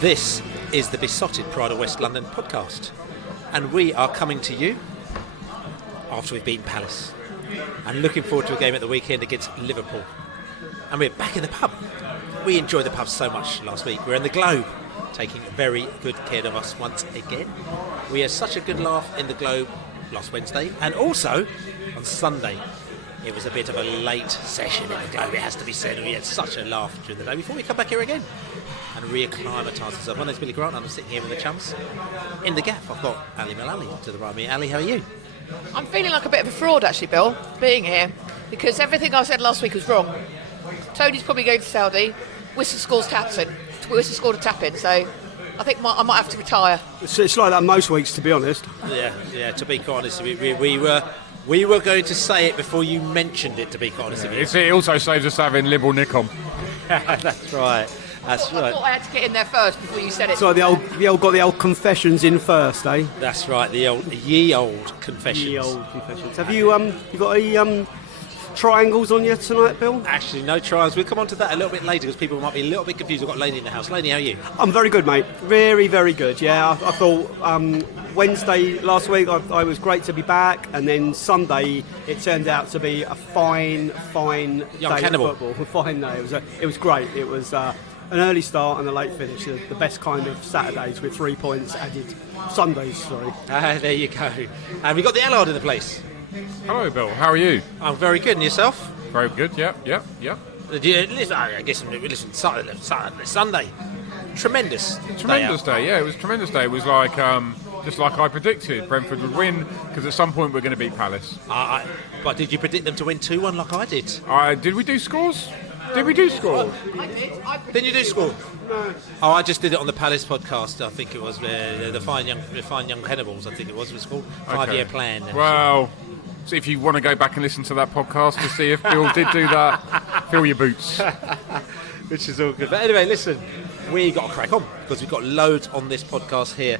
This is the Beesotted Pride of West London podcast, and we are coming to you after we've beaten Palace and looking forward to a game at the weekend against Liverpool. And we're back in the pub. We enjoyed the pub so much last week. We're in the Globe, taking very good care of us once again. We had such a good laugh in the Globe last Wednesday, and also on Sunday. It was a bit of a late session in the Globe, it has to be said. We had such a laugh during the day before we come back here again and reacclimatise ourselves. My name's Billy Grant, I'm sitting here with the chums. In the gaff, I've got Ali Mullalley to the right of me. Ali, how are you? I'm feeling like a bit of a fraud, actually, Bill, being here, because everything I said last week was wrong. Tony's probably going to Saudi. Whistle scored a tap in, so I think I might have to retire. It's like that most weeks, to be honest. Yeah. To be quite honest, we were going to say it before you mentioned it. To be quite honest, It also saves us having liberal nick on. That's right. I thought I had to get in there first before you said it. So the old confessions in first, eh? That's right. The ye old confessions. Ye old confessions. Have you got any triangles on you tonight, Bill? Actually, no trials. We'll come on to that a little bit later because people might be a little bit confused. We've got Laney in the house. Laney, how are you? I'm very good, mate. Very, very good. Yeah, I thought Wednesday last week I was great to be back, and then Sunday it turned out to be a fine Young day cannibal. of football. Fine day. It was great. It was an early start and a late finish. The best kind of Saturdays with 3 points added. Sundays, sorry. There you go. And we've got the Allard in the place. Hello, Bill. How are you? I'm very good. And yourself? Very good. Yep. I guess we listened Saturday, Sunday. Tremendous day. Yeah, it was a tremendous day. It was like just like I predicted, Brentford would win because at some point we're going to beat Palace. But did you predict them to win 2-1 like I did? Did we do scores? Did we do scores? I did. Didn't you do score? No. Oh, I just did it on the Palace podcast. I think it was the Fine Young Cannibals. I think it was called 5-year plan. Well, so if you want to go back and listen to that podcast to see if Bill did do that, fill your boots. Which is all good. But anyway, listen, we got to crack on because we've got loads on this podcast here.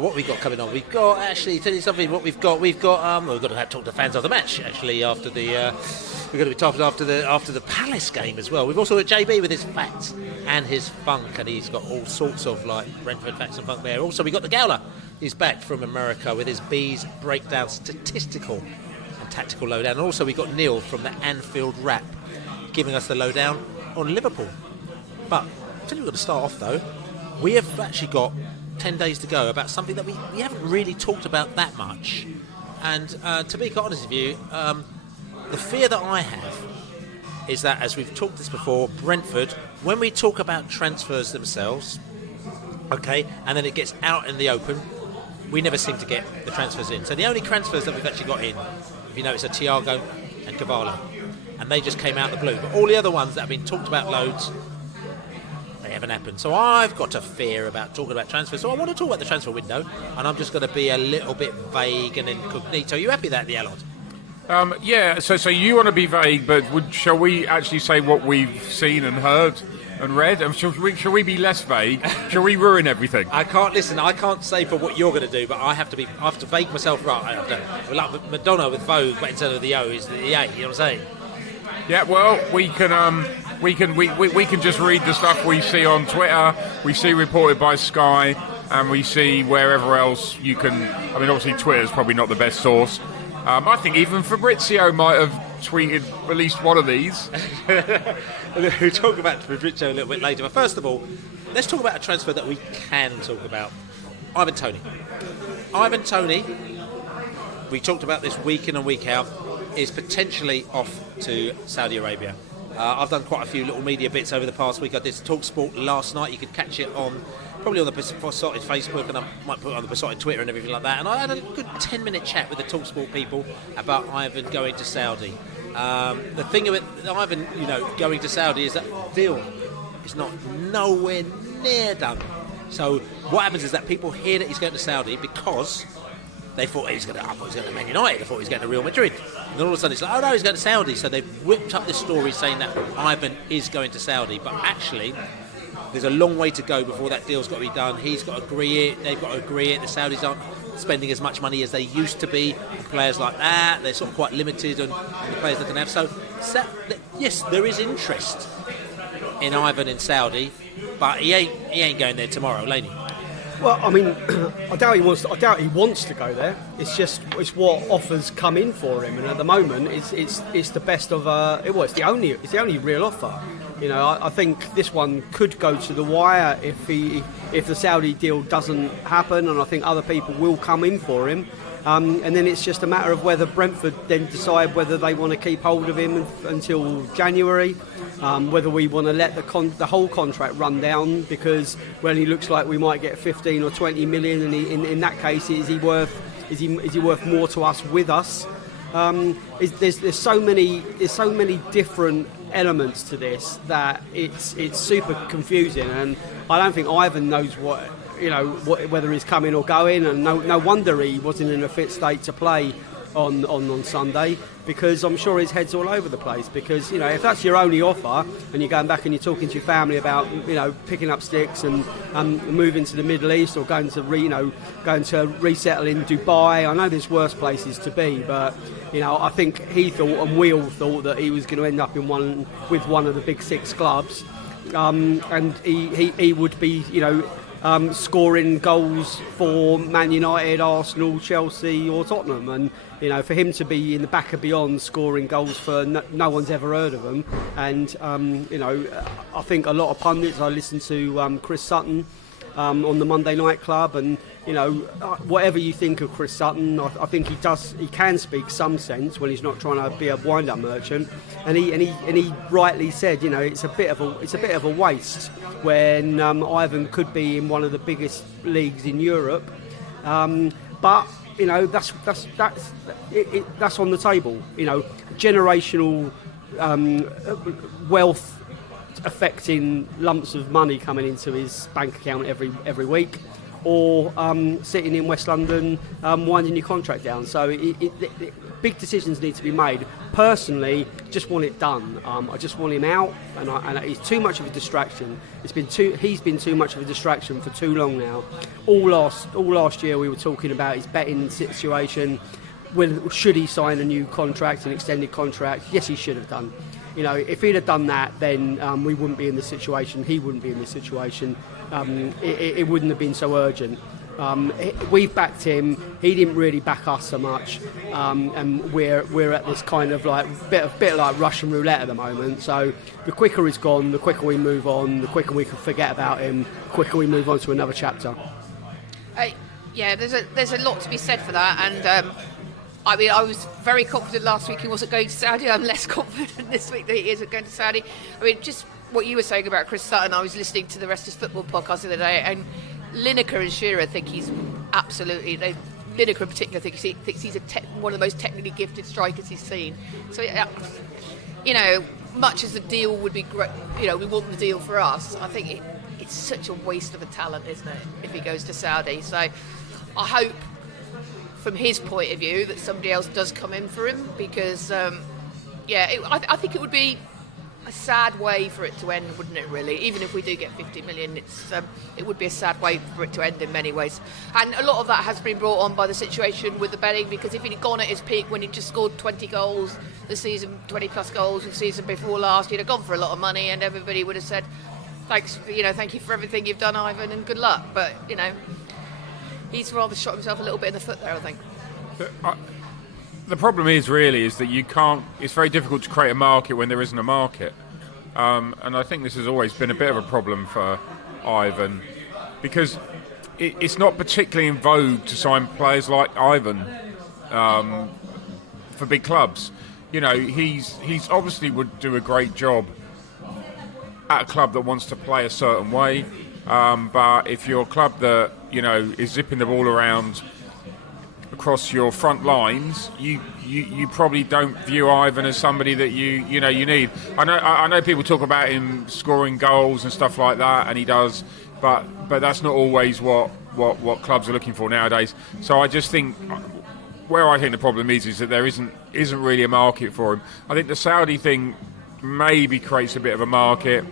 What we got coming on? We've got, actually, tell you something. What we've got to talk to fans of the match. Actually, after we're going to be talking after the Palace game as well. We've also got JB with his facts and his funk, and he's got all sorts of like Brentford facts and funk there. Also, we got the Gowler. He's back from America with his Bees breakdown, statistical and tactical lowdown. And also, we got Neil from the Anfield Wrap giving us the lowdown on Liverpool. But I tell you, we're going to start off though. We have actually got 10 days to go about something that we haven't really talked about that much. And to be quite honest with you, the fear that I have is that, as we've talked this before, Brentford, when we talk about transfers themselves, okay, and then it gets out in the open, we never seem to get the transfers in. So the only transfers that we've actually got in, if you notice, are Thiago and Cavallo. And they just came out of the blue. But all the other ones that have been talked about loads, they haven't happened. So I've got a fear about talking about transfers. So I want to talk about the transfer window, and I'm just going to be a little bit vague and incognito. Are you happy with that, the Allard? Yeah, so you want to be vague, but shall we actually say what we've seen and heard and read? And shall we be less vague? Shall we ruin everything? I can't say for what you're going to do, but I have to vague myself right. I have to, like Madonna with Vogue, but instead of the O is the A. You know what I'm saying? Yeah, well, we can just read the stuff we see on Twitter, we see reported by Sky, and we see wherever else you can. I mean, obviously Twitter's probably not the best source. I think even Fabrizio might have tweeted at least one of these. We'll talk about Fabrizio a little bit later. But first of all, let's talk about a transfer that we can talk about. Ivan Toney, we talked about this week in and week out, is potentially off to Saudi Arabia. I've done quite a few little media bits over the past week. I did TalkSport last night. You could catch it probably on the Beesotted Facebook, and I might put it on the Beesotted Twitter and everything like that. And I had a good 10-minute chat with the TalkSport people about Ivan going to Saudi. The thing about Ivan, going to Saudi is that deal is nowhere near done. So what happens is that people hear that he's going to Saudi because they thought he was going to Man United. They thought he was going to Real Madrid. And then all of a sudden it's like, oh no, he's going to Saudi. So they've whipped up this story saying that Ivan is going to Saudi. But actually, there's a long way to go before that deal's got to be done. He's got to agree it. They've got to agree it. The Saudis aren't spending as much money as they used to be. And players like that, they're sort of quite limited on the players they can have. So yes, there is interest in Ivan in Saudi. but he ain't going there tomorrow, Laney. Well, I mean, I doubt he wants to go there. It's what offers come in for him, and at the moment, it's the best of it's the only real offer. You know, I think this one could go to the wire if the Saudi deal doesn't happen, and I think other people will come in for him. And then it's just a matter of whether Brentford then decide whether they want to keep hold of him until January, whether we want to let the whole contract run down, because when he looks like we might get 15 or 20 million, and in that case, is he worth more to us with us? There's so many different elements to this that it's super confusing, and I don't think Ivan knows whether he's coming or going, and no wonder he wasn't in a fit state to play on Sunday, because I'm sure his head's all over the place. Because if that's your only offer, and you're going back and you're talking to your family about picking up sticks and moving to the Middle East, or going to resettle in Dubai. I know there's worse places to be, but I think he thought, and we all thought, that he was going to end up with one of the big six clubs, and he would be scoring goals for Man United, Arsenal, Chelsea or Tottenham, and for him to be in the back of beyond scoring goals for no one's ever heard of them. And I think a lot of pundits, I listened to Chris Sutton on the Monday Night Club, and whatever you think of Chris Sutton, I think he can speak some sense when he's not trying to be a wind-up merchant, and he rightly said it's a bit of a waste when Ivan could be in one of the biggest leagues in Europe, but that's on the table. Generational wealth affecting lumps of money coming into his bank account every week, or sitting in West London winding your contract down. So big decisions need to be made. Personally, just want it done. I just want him out, and he's too much of a distraction. He's been too much of a distraction for too long now. All last year we were talking about his betting situation. Should he sign a new contract, an extended contract? Yes, he should have done. If he'd have done that, then we wouldn't be in this situation. He wouldn't be in this situation. It wouldn't have been so urgent. We've backed him. He didn't really back us so much, and we're at this kind of like bit like Russian roulette at the moment. So the quicker he's gone, the quicker we move on, the quicker we can forget about him, the quicker we move on to another chapter. There's a lot to be said for that, and I was very confident last week he wasn't going to Saudi. I'm less confident this week that he isn't going to Saudi. Just what you were saying about Chris Sutton, I was listening to the Rest is Football podcast the other day, and Lineker and Shearer think he's absolutely... Lineker in particular thinks he's one of the most technically gifted strikers he's seen. So, much as the deal would be great, we want the deal for us, I think it's such a waste of a talent, isn't it, if he goes to Saudi. So I hope, from his point of view, that somebody else does come in for him, because, I think it would be a sad way for it to end, wouldn't it, really? Even if we do get 50 million, it would be a sad way for it to end in many ways. And a lot of that has been brought on by the situation with the betting, because if he'd gone at his peak when he'd just scored 20 goals the season, 20 plus goals the season before last, he'd have gone for a lot of money, and everybody would have said, thanks, thank you for everything you've done, Ivan, and good luck. But, he's rather shot himself a little bit in the foot there, I think. The problem is that you can't... It's very difficult to create a market when there isn't a market. And I think this has always been a bit of a problem for Ivan, because it's not particularly in vogue to sign players like Ivan for big clubs. He's obviously would do a great job at a club that wants to play a certain way. But if you're a club that, is zipping the ball around across your front lines, you probably don't view Ivan as somebody that you need. I know people talk about him scoring goals and stuff like that, and he does, but that's not always what clubs are looking for nowadays. So I just think where I think the problem is that there isn't really a market for him. I think the Saudi thing maybe creates a bit of a market.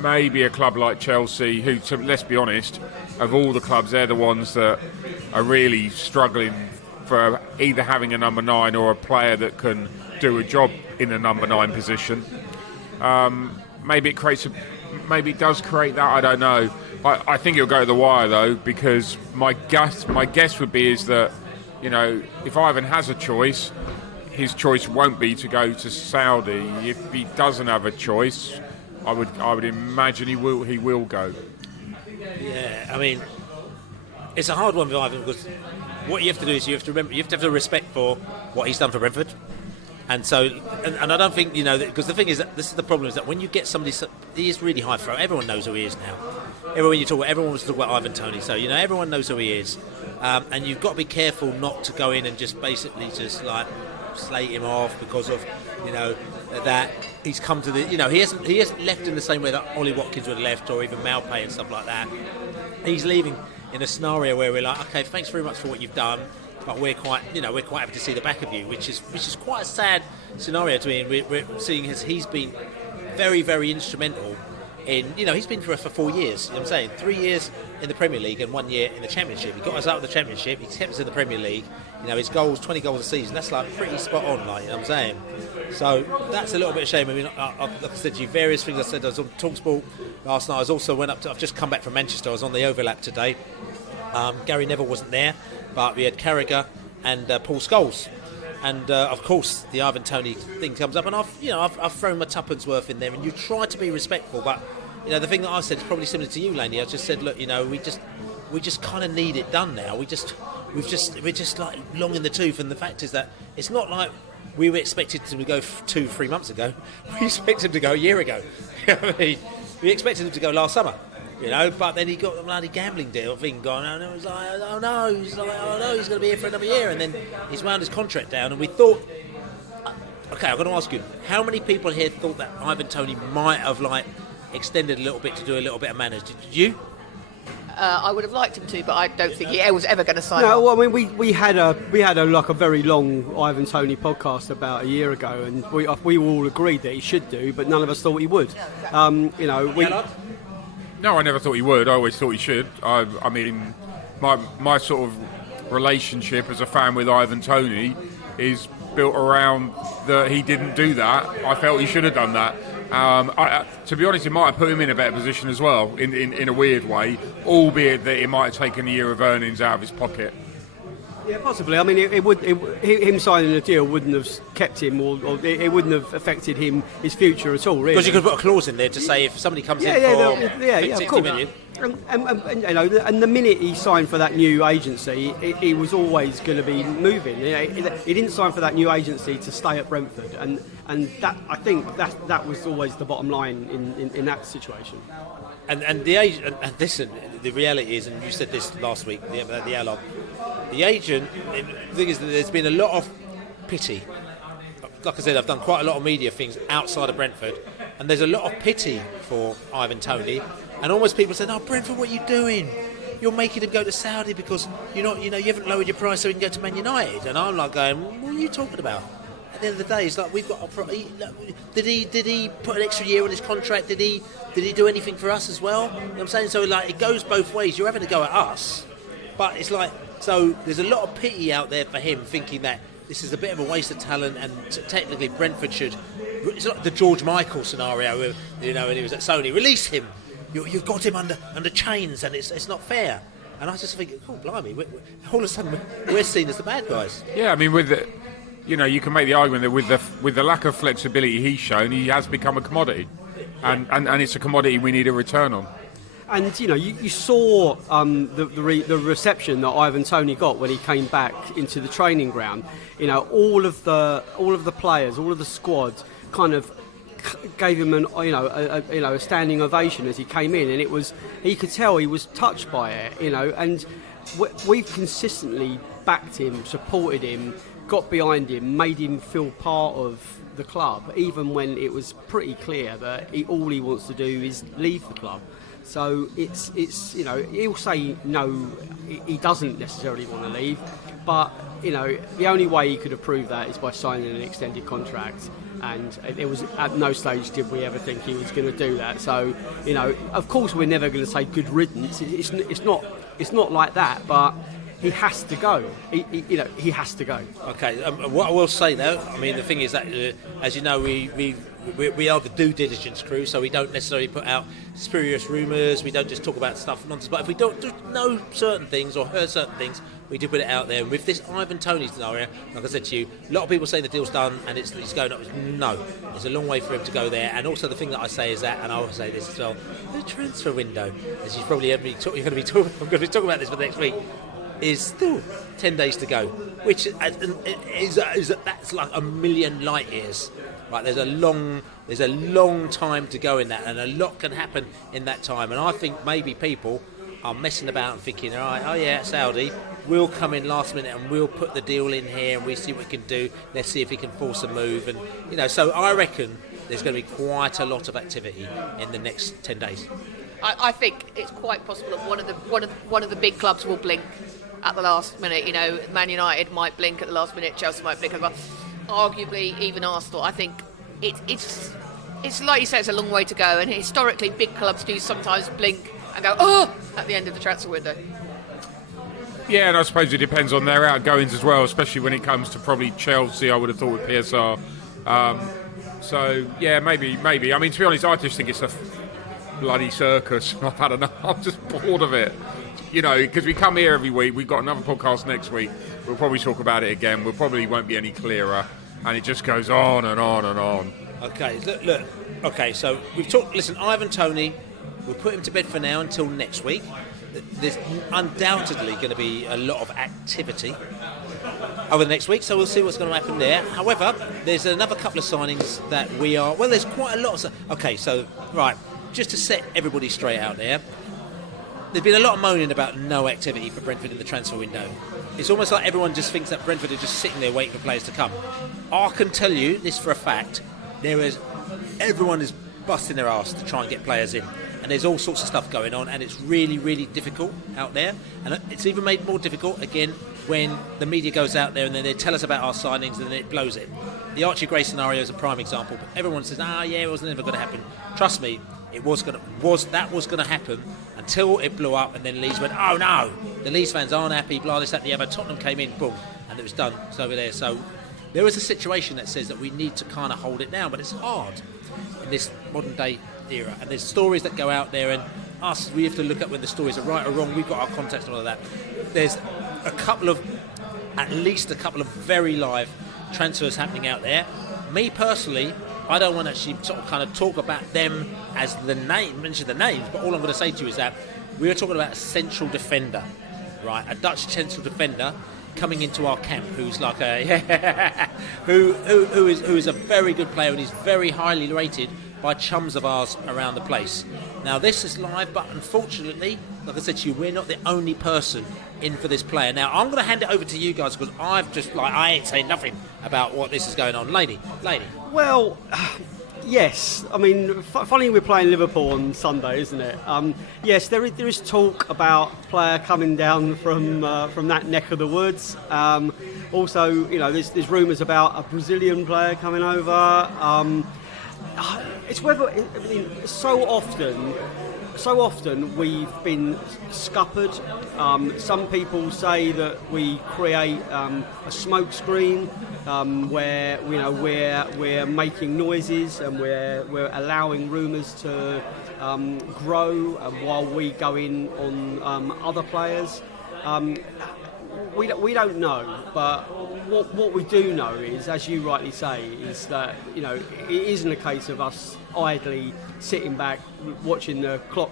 Maybe a club like Chelsea, who, let's be honest, of all the clubs, they're the ones that are really struggling for either having a number 9 or a player that can do a job in a number 9 position. Maybe maybe it does create that. I don't know. I think it'll go to the wire though, because my guess would be is that, you know, if Ivan has a choice, his choice won't be to go to Saudi. If he doesn't have a choice, I would imagine he will go. Yeah, I mean, it's a hard one for Ivan, because what you have to do is you have to have the respect for what he's done for Brentford. And so, and I don't think, you know, because the thing is that this is the problem, is that when you get somebody, he is really high throw. Everyone knows who he is now. Everyone wants to talk about Ivan Toney, so, you know, everyone knows who he is. And you've got to be careful not to go in and just basically just like slate him off because of, you know, that he's come to the, you know, he hasn't left in the same way that Ollie Watkins would have left, or even Malpay and stuff like that. He's leaving in a scenario where we're like, okay, thanks very much for what you've done, but we're quite happy to see the back of you, which is quite a sad scenario to me. And we're seeing as he's been very, very instrumental in, you know, he's been for us for 4 years. You know what I'm saying? 3 years in the Premier League and 1 year in the Championship. He got us out of the Championship. He kept us in the Premier League. You know, his goals, 20 goals a season. That's like pretty spot on, like, you know what I'm saying? So that's a little bit of a shame. I mean, like I said to you, various things I said. I was on TalkSport last night. I've just come back from Manchester. I was on the overlap today. Gary Neville wasn't there, but we had Carragher and Paul Scholes. And of course, the Ivan Toney thing comes up, and I've thrown my tuppence worth in there, and you try to be respectful, but you know the thing that I said is probably similar to you, Laney. I just said, look, you know, we just kind of need it done now. We're just like long in the tooth, and the fact is that it's not like we were expected to go 2-3 months ago. We expected him to go a year ago. You know what I mean? We expected him to go last summer. You know, but then he got the bloody gambling deal thing going on, and it was like, oh no, he's going to be here for another year, and then he's wound his contract down, and we thought, okay, I'm going to ask you, how many people here thought that Ivan Toney might have like extended a little bit to do a little bit of manage? Did you? I would have liked him to, but I don't think he was ever going to sign. No, well, I mean, we had a very long Ivan Toney podcast about a year ago, and we all agreed that he should do, but none of us thought he would. You know, No, I never thought he would. I always thought he should. I mean, my sort of relationship as a fan with Ivan Toney is built around that he didn't do that. I felt he should have done that. To be honest, it might have put him in a better position as well, in a weird way, albeit that it might have taken a year of earnings out of his pocket. Yeah, possibly. I mean, him signing a deal wouldn't have kept him, or it wouldn't have affected his future at all, really. Because you could put a clause in there to say if somebody comes in for 60 million. And you know, and the minute he signed for that new agency, he was always going to be moving. He didn't sign for that new agency to stay at Brentford, and that, I think that was always the bottom line in that situation. And the agent, and listen, the reality is, and you said this last week, the Allard, the agent, the thing is that there's been a lot of pity. Like I said, I've done quite a lot of media things outside of Brentford, and there's a lot of pity for Ivan Toney, and almost people said, "Oh, Brentford, what are you doing? You're making him go to Saudi because you haven't lowered your price so he can go to Man United." And I'm like going, "What are you talking about?" At the end of the day, it's like we've got. Did he put an extra year on his contract? Did he do anything for us as well? You know what I'm saying? So like it goes both ways. You're having to go at us, but it's like, so there's a lot of pity out there for him, thinking that this is a bit of a waste of talent, and technically Brentford should. It's like the George Michael scenario, where, you know, when he was at Sony. Release him. You've got him under chains, and it's not fair. And I just think, oh blimey, all of a sudden we're seen as the bad guys. Yeah, I mean, you can make the argument that with the lack of flexibility he's shown, he has become a commodity, and it's a commodity we need a return on. And you know, you saw the reception that Ivan Toney got when he came back into the training ground. You know, all of the players, all of the squad, kind of gave him a standing ovation as he came in, and he could tell he was touched by it. You know, and we've consistently backed him, supported him, got behind him, made him feel part of the club, even when it was pretty clear that all he wants to do is leave the club. So it's you know, he'll say no, he doesn't necessarily want to leave, but you know, the only way he could have proved that is by signing an extended contract, and it was at no stage did we ever think he was going to do that. So you know, of course we're never going to say good riddance. It's not like that, but he has to go. He has to go. Okay. What I will say though, I mean, the thing is that, as you know, we we are the due diligence crew, so we don't necessarily put out spurious rumours. We don't just talk about stuff nonsense. But if we don't know certain things or heard certain things, we do put it out there. And with this Ivan Toney scenario, like I said to you, a lot of people say the deal's done and it's going up. No, it's a long way for him to go there. And also the thing that I say is that, and I will say this as well, the transfer window, as you probably heard me I'm going to be talking about this for the next week, is still 10 days to go, which that's like a million light years. Right, there's a long time to go in that, and a lot can happen in that time. And I think maybe people are messing about and thinking, all right, oh yeah, Saudi, we'll come in last minute and we'll put the deal in here and we see what we can do. Let's see if we can force a move, and so I reckon there's going to be quite a lot of activity in the next 10 days. I think it's quite possible that one of the big clubs will blink at the last minute. Man United might blink at the last minute, Chelsea might blink, arguably even Arsenal. I think it's like you say, it's a long way to go, and historically big clubs do sometimes blink and go at the end of the transfer window. Yeah, and I suppose it depends on their outgoings as well, especially when it comes to probably Chelsea, I would have thought, with PSR. So yeah, maybe. I mean, to be honest, I just think it's a bloody circus. I don't know, I'm just bored of it. Because we come here every week. We've got another podcast next week. We'll probably talk about it again. We probably won't be any clearer. And it just goes on and on and on. Okay, look. Okay, so we've talked. Listen, Ivan Toney, we'll put him to bed for now until next week. There's undoubtedly going to be a lot of activity over the next week, so we'll see what's going to happen there. However, there's another couple of signings that there's quite a lot of... Okay, so, right, just to set everybody straight out there, there's been a lot of moaning about no activity for Brentford in the transfer window. It's almost like everyone just thinks that Brentford are just sitting there waiting for players to come. I can tell you this for a fact, everyone is busting their arse to try and get players in. And there's all sorts of stuff going on, and it's really, really difficult out there. And it's even made more difficult, again, when the media goes out there and then they tell us about our signings and then it blows it. The Archie Gray scenario is a prime example. But everyone says, it was never going to happen. Trust me, that was going to happen until it blew up, and then Leeds went, oh no, the Leeds fans aren't happy, blah, this, that, the other. Tottenham came in, boom, and it was done. It's over there. So there is a situation that says that we need to kind of hold it down, but it's hard in this modern day era, and there's stories that go out there, and we have to look at whether the stories are right or wrong. We've got our context and all of that. There's at least a couple of very live transfers happening out there. Me personally, I don't want to actually sort of kind of talk about them as mention the names, but all I'm going to say to you is that we are talking about a central defender, right? A Dutch central defender coming into our camp, who's like who is a very good player, and he's very highly rated by chums of ours around the place. Now this is live, but unfortunately, like I said to you, we're not the only person in for this player. Now I'm going to hand it over to you guys, because I ain't saying nothing about what this is going on. Lady. Well, yes. I mean, funny we're playing Liverpool on Sunday, isn't it? Yes, there is talk about a player coming down from that neck of the woods. Also, there's rumours about a Brazilian player coming over. It's so often we've been scuppered. Some people say that we create a smoke screen where we're making noises and we're allowing rumours to grow while we go in on other players. We don't know, but what we do know is, as you rightly say, is that it isn't a case of us idly sitting back watching the clock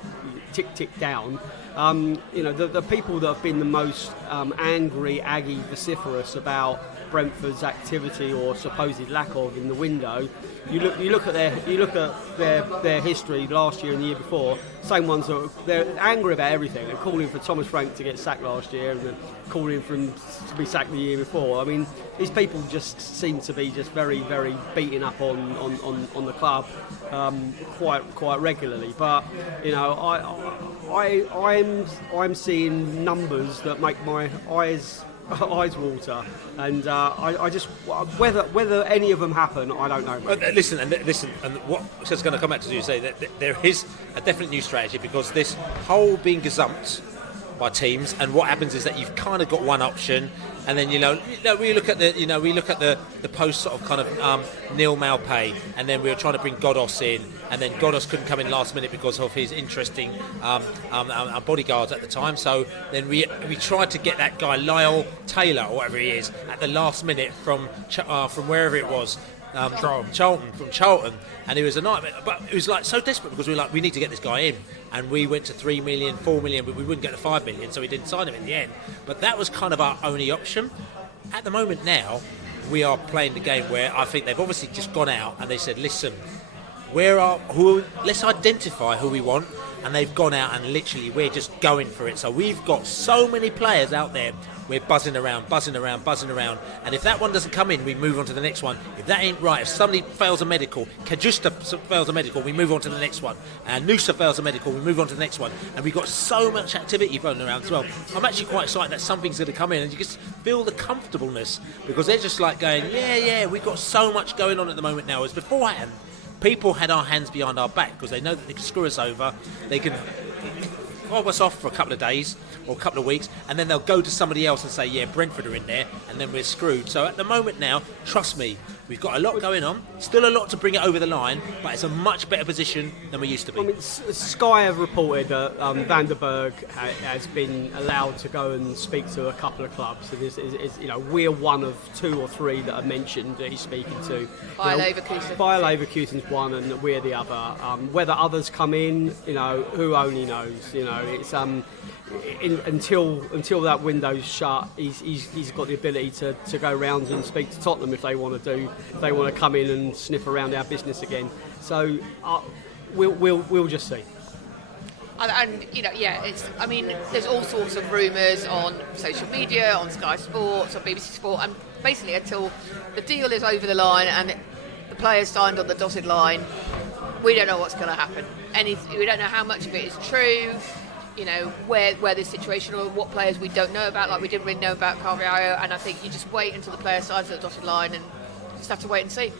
tick down. The people that have been the most angry, aggy, vociferous about Brentford's activity or supposed lack of in the window. You look at their history last year and the year before. Same ones they're angry about everything. They're calling for Thomas Frank to get sacked last year and then calling for him to be sacked the year before. I mean, these people just seem to be just very, very beating up on the club quite regularly. But I'm seeing numbers that make my eyes water, and I just whether any of them happen, I don't know. Listen, and what is going to come back to you say that there is a definite new strategy, because this whole being gazumped teams, and what happens is that you've kind of got one option, and then we look at the post sort of kind of Neil Maupay, and then we were trying to bring Godos in, and then Godos couldn't come in last minute because of his interesting bodyguards at the time. So then we tried to get that guy Lyle Taylor or whatever he is at the last minute from wherever it was. Charlton, and it was a nightmare. But it was like so desperate because we were like, we need to get this guy in, and we went to 3 million, 4 million, but we wouldn't get the 5 million, so we didn't sign him in the end. But that was kind of our only option. At the moment now, we are playing the game where I think they've obviously just gone out and they said, listen, let's identify who we want, and they've gone out and literally we're just going for it. So we've got so many players out there. We're buzzing around, and if that one doesn't come in, we move on to the next one. If that ain't right, if somebody fails a medical, Kajusta fails a medical, we move on to the next one. And Noosa fails a medical, we move on to the next one. And we've got so much activity running around as well. I'm actually quite excited that something's going to come in, and you just feel the comfortableness, because they're just like going, yeah, we've got so much going on at the moment now. As beforehand, people had our hands behind our back because they know that they can screw us over, they can fob us off for a couple of days or a couple of weeks, and then they'll go to somebody else and say, yeah, Brentford are in there, and then we're screwed. So at the moment now, trust me, we've got a lot going on, still a lot to bring it over the line, but it's a much better position than we used to be. I mean, Sky have reported that Van der Berg has been allowed to go and speak to a couple of clubs. And we're one of 2 or 3 that are mentioned that he's speaking to. Bayer Leverkusen. Bayer Leverkusen's one, and we're the other. Whether others come in, who only knows. It's until that window's shut, he's got the ability to go round and speak to Tottenham if they want to come in and sniff around our business again. So we'll just see. And there's all sorts of rumours on social media, on Sky Sports, on BBC Sport, and basically until the deal is over the line and the players signed on the dotted line, we don't know what's going to happen. We don't know how much of it is true. Where this situation, or what players we don't know about, like we didn't really know about Carvalho, and I think you just wait until the player signs at the dotted line and just have to wait and see.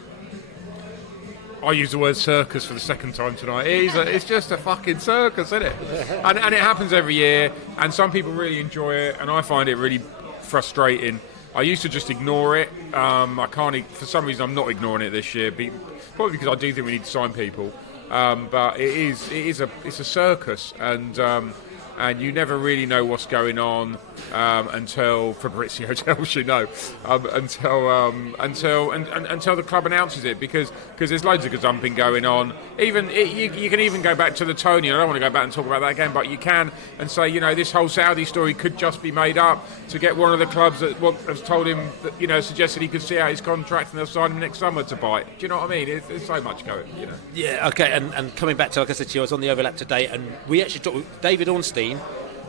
I use the word circus for the second time tonight. It's just a fucking circus, isn't it? And it happens every year, and some people really enjoy it, and I find it really frustrating. I used to just ignore it. I can't. For some reason, I'm not ignoring it this year. Probably because I do think we need to sign people. But it's a circus, and you never really know what's going on until Fabrizio tells you until the club announces it, because there's loads of gazumping going on. You can even go back to the Toney. I don't want to go back and talk about that again, but you can and say, this whole Saudi story could just be made up to get one of the clubs that has told him that, suggested he could see out his contract and they'll sign him next summer to buy it. Do you know what I mean? There's so much going. Yeah. Okay. And coming back to, like I said to you, I was on the overlap today, and we actually talked with David Ornstein,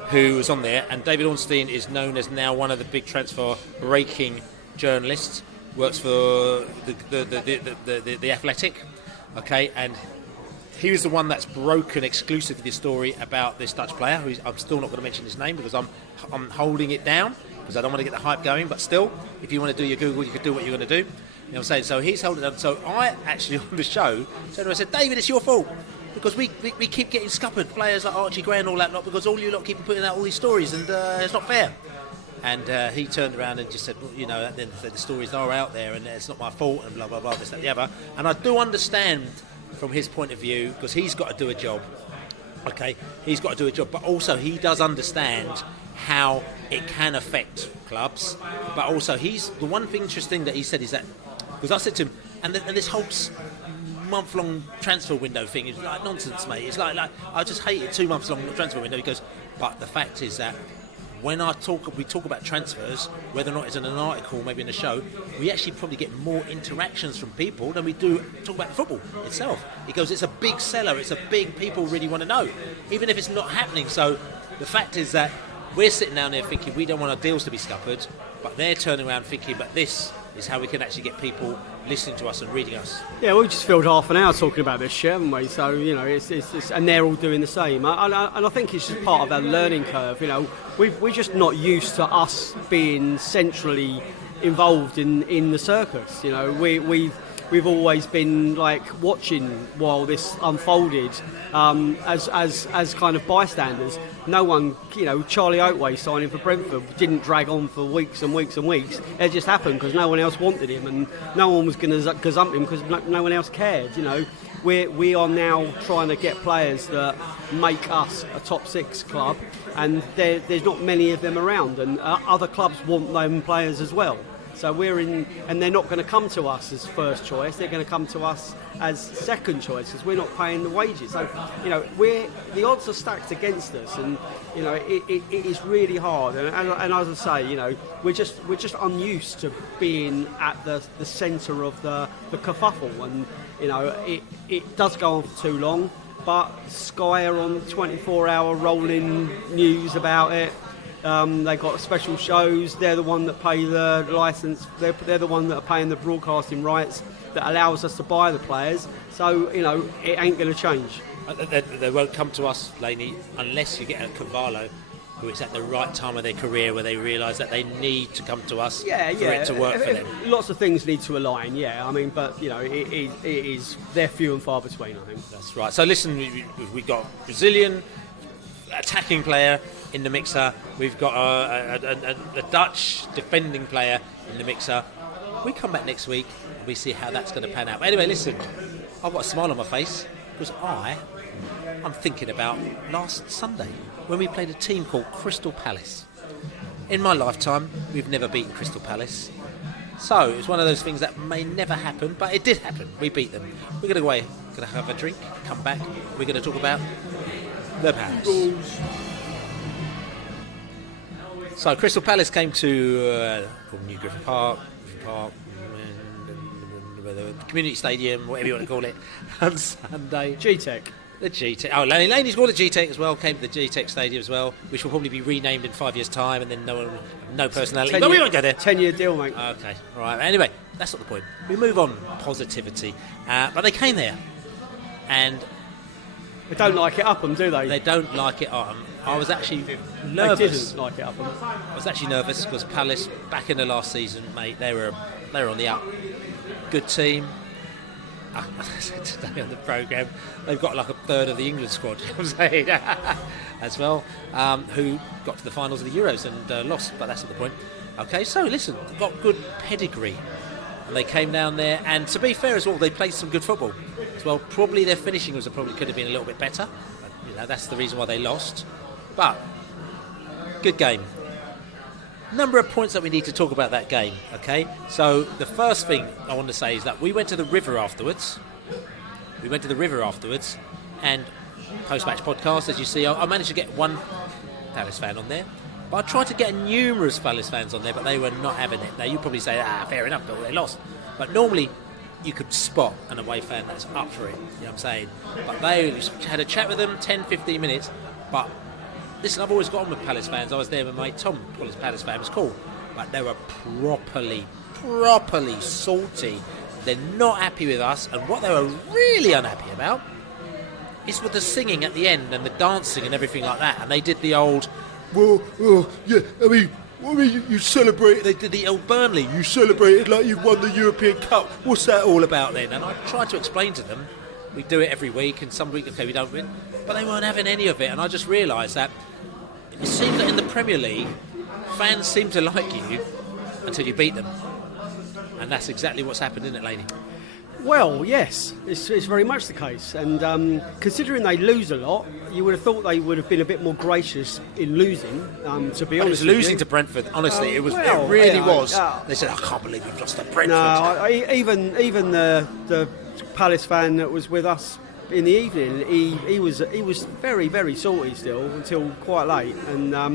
who was on there, and David Ornstein is known as now one of the big transfer breaking journalists, works for the Athletic, okay, and he was the one that's broken exclusively the story about this Dutch player, who I'm still not going to mention his name because I'm holding it down because I don't want to get the hype going, but still, if you want to do your Google, you can do what you're going to do. You know what I'm saying? So he's holding it down. So I actually on the show said, David, it's your fault. Because we keep getting scuppered, players like Archie Gray and all that lot, because all you lot keep putting out all these stories, and it's not fair. And he turned around and just said, then the stories are out there, and it's not my fault, and blah, blah, blah, this, that, the other. And I do understand from his point of view, because he's got to do a job. Okay, he's got to do a job, but also he does understand how it can affect clubs. But also, the one thing interesting that he said is that, because I said to him, and this whole month-long transfer window thing is like nonsense, mate. It's like I just hate it. 2 months long transfer window. He goes, but the fact is that when we talk about transfers, whether or not it's in an article, maybe in a show, we actually probably get more interactions from people than we do talk about football itself. He goes, it's a big seller. It's a big, people really want to know, even if it's not happening. So the fact is that we're sitting down there thinking we don't want our deals to be scuppered, but they're turning around thinking, but this is how we can actually get people listening to us and reading us. Yeah, we just filled half an hour talking about this shit, haven't we? So, it's and they're all doing the same. And I think it's just part of our learning curve. We're just not used to us being centrally involved in the circus. we've always been like watching while this unfolded as kind of bystanders. No one, Charlie Oatway signing for Brentford didn't drag on for weeks and weeks and weeks. It just happened because no one else wanted him, and no one was going to gazump him because no one else cared. We are now trying to get players that make us a top 6 club, and there's not many of them around, and other clubs want them players as well. So and they're not going to come to us as first choice. They're going to come to us as second choice because we're not paying the wages. So, the odds are stacked against us, and it is really hard. And as I say, we're just unused to being at the centre of the kerfuffle, and it does go on for too long. But Sky are on 24-hour rolling news about it. They've got special shows. They're the one that pay the licence. They're the one that are paying the broadcasting rights that allows us to buy the players. So, it ain't going to change. They won't come to us, Laney, unless you get a Cavallo who is at the right time of their career where they realise that they need to come to us for it to work for them. Lots of things need to align, but it is they're few and far between, I think. That's right. So listen, we've got Brazilian attacking player in the mixer. We've got a Dutch defending player in the mixer. We come back next week and we see how that's going to pan out. But anyway, listen, I've got a smile on my face because I'm thinking about last Sunday when we played a team called Crystal Palace. In my lifetime, we've never beaten Crystal Palace. So it was one of those things that may never happen, but it did happen. We beat them. We're going to go away, going to have a drink, come back. We're going to talk about the Palace. So Crystal Palace came to New Griffin Park, the community stadium, whatever you want to call it, on Sunday. G-Tech. The G-Tech. Oh, Laney's called the G-Tech as well, came to the G-Tech stadium as well, which will probably be renamed in 5 years' time, and then no personality. But we won't go there. 10-year deal, mate. Okay, all right. Anyway, that's not the point. We move on. Positivity. But they came there, and they don't like it up them, do they? They don't like it up them. I was actually nervous. They didn't like it up them. I was actually nervous because Palace, back in the last season, mate, they were on the up. Good team. I said today on the programme, they've got like a third of the England squad, I'm saying, as well, who got to the finals of the Euros and lost, but that's not the point. Okay, so listen, got good pedigree. And they came down there, and to be fair as well, they played some good football as well. Probably their finishing probably could have been a little bit better. But, that's the reason why they lost. But, good game. Number of points that we need to talk about that game, okay? So the first thing I want to say is that we went to the river afterwards. And post-match podcast, as you see, I managed to get one Palace fan on there. But I tried to get numerous Palace fans on there, but they were not having it. Now, you probably say, fair enough, but they lost. But normally, you could spot an away fan that's up for it, you know what I'm saying? But they had a chat with them, 10, 15 minutes, but listen, I've always got on with Palace fans. I was there with my mate Tom, was Palace fan, was cool. But they were properly salty. They're not happy with us. And what they were really unhappy about is with the singing at the end and the dancing and everything like that. And they did the old, you celebrated, they did the old Burnley, you celebrated like you won the European Cup. What's that all about then? And I tried to explain to them, we do it every week, and some week, okay, we don't win. But they weren't having any of it. And I just realised that it seems that in the Premier League, fans seem to like you until you beat them. And that's exactly what's happened, isn't it, Laney? Well, yes, it's very much the case. And considering they lose a lot, you would have thought they would have been a bit more gracious in losing, to be honest. It was losing to Brentford, honestly. It really was. They said, I can't believe we've lost to Brentford. No, even the Palace fan that was with us in the evening, he was very, very salty still until quite late. And I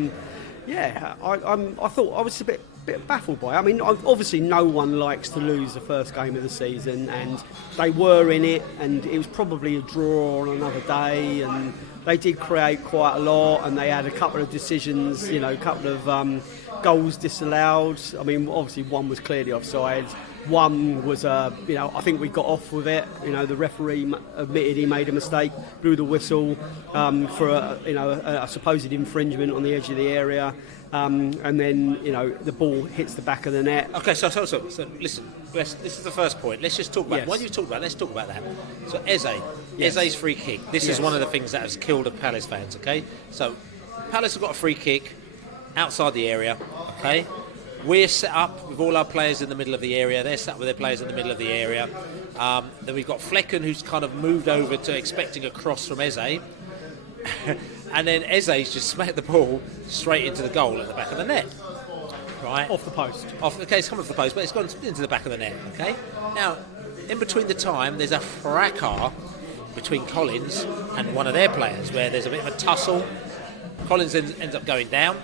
thought I was a bit baffled by it. I mean, obviously no one likes to lose the first game of the season, and they were in it, and it was probably a draw on another day, and they did create quite a lot, and they had a couple of decisions, a couple of goals disallowed. I mean, obviously one was clearly offside, One was, I think we got off with it. The referee admitted he made a mistake, blew the whistle for a supposed infringement on the edge of the area, and then the ball hits the back of the net. Okay, so listen. This is the first point. Let's just talk about. Yes. What you talk about? Let's talk about that. So Yes. Eze's free kick. This is one of the things that has killed the Palace fans. Okay, so Palace have got a free kick outside the area. Okay. We're set up with all our players in the middle of the area. They're set up with their players in the middle of the area. Then we've got Flecken, who's kind of moved over to expecting a cross from Eze. And then Eze's just smacked the ball straight into the goal at the back of the net. Right? Off the post. Okay, it's come off the post, but it's gone into the back of the net. Okay? Now, in between the time, there's a fracas between Collins and one of their players where there's a bit of a tussle. Collins ends up going down.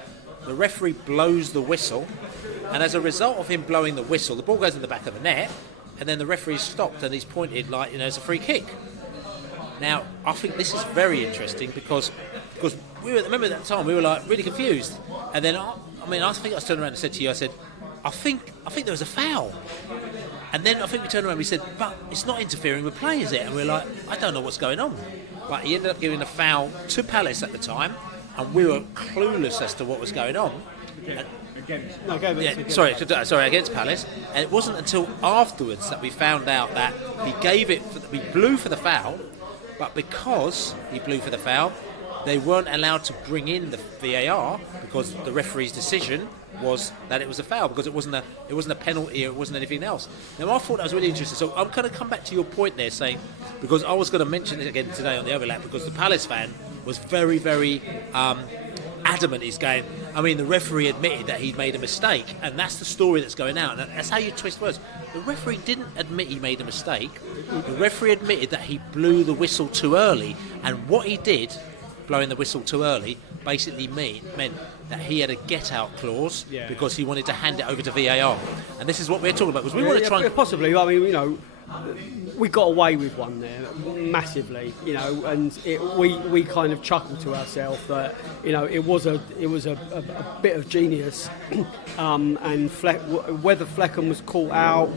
The referee blows the whistle. And as a result of him blowing the whistle, the ball goes in the back of the net, and then the referee's stopped and he's pointed like, it's a free kick. Now, I think this is very interesting because we were, remember at that time, we were like really confused. And then, I think I turned around and said to you, I said, I think there was a foul. And then I think we turned around and we said, but it's not interfering with play, is it? And we were like, I don't know what's going on. But he ended up giving a foul to Palace at the time, and we were clueless as to what was going on. Against Palace. And it wasn't until afterwards that we found out that he blew for the foul, but because he blew for the foul, they weren't allowed to bring in the VAR because the referee's decision was that it was a foul because it wasn't a penalty, it wasn't anything else. Now I thought that was really interesting. So I'm going to come back to your point there, saying because I was going to mention it again today on the overlap because the Palace fan was very, very adamant. He's going, the referee admitted that he'd made a mistake, and that's the story that's going out. And that's how you twist words. The referee didn't admit he made a mistake. The referee admitted that he blew the whistle too early, and what he did, blowing the whistle too early, basically meant that he had a get-out clause because he wanted to hand it over to VAR. And this is what we're talking about, because we want to try and... Possibly, we got away with one there massively, and we kind of chuckled to ourselves that it was a bit of genius, and whether Flecken was caught out,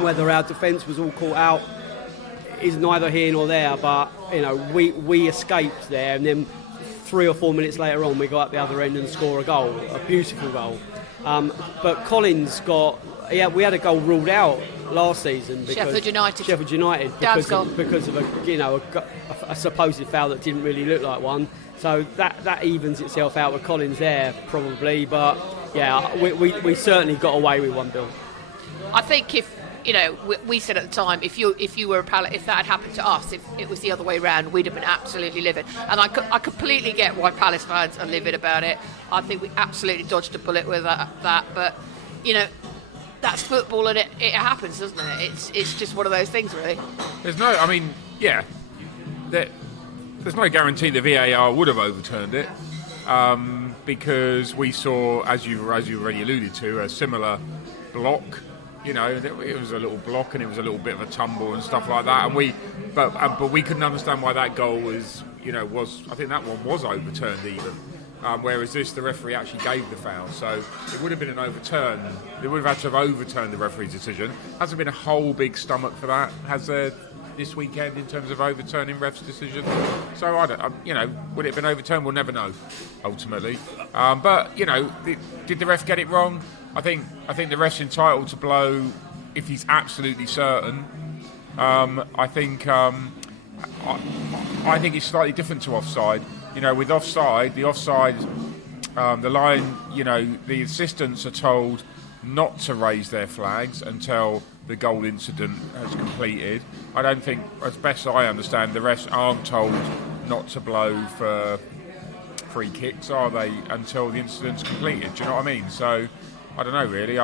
whether our defence was all caught out, is neither here nor there. But we escaped there, and then 3 or 4 minutes later on, we got up the other end and score a goal, a beautiful goal. But Collins we had a goal ruled out last season because Sheffield United because of a supposed foul that didn't really look like one. So that evens itself out with Collins there probably. But we certainly got away with one, Bill. I think if we said at the time, if you were a Palace, if that had happened to us, if it was the other way around, we'd have been absolutely livid. And I completely get why Palace fans are livid about it. I think we absolutely dodged a bullet with that. But that's football, and it happens, doesn't it? It's just one of those things, really. There's no guarantee the VAR would have overturned it because we saw, as you already alluded to, a similar block. It was a little block and it was a little bit of a tumble and stuff like that. And but we couldn't understand why that goal was I think that one was overturned even. Whereas the referee actually gave the foul, so it would have been an overturn. They would have had to have overturned the referee's decision. Hasn't been a whole big stomach for that, has there, this weekend in terms of overturning ref's decision? So I don't, would it have been overturned? We'll never know, ultimately. But did the ref get it wrong? I think the ref's entitled to blow if he's absolutely certain. I think it's slightly different to offside. With offside, the line, the assistants are told not to raise their flags until the goal incident has completed. I don't think, as best I understand, the refs aren't told not to blow for free kicks, are they, until the incident's completed? Do you know what I mean? So, I don't know, really.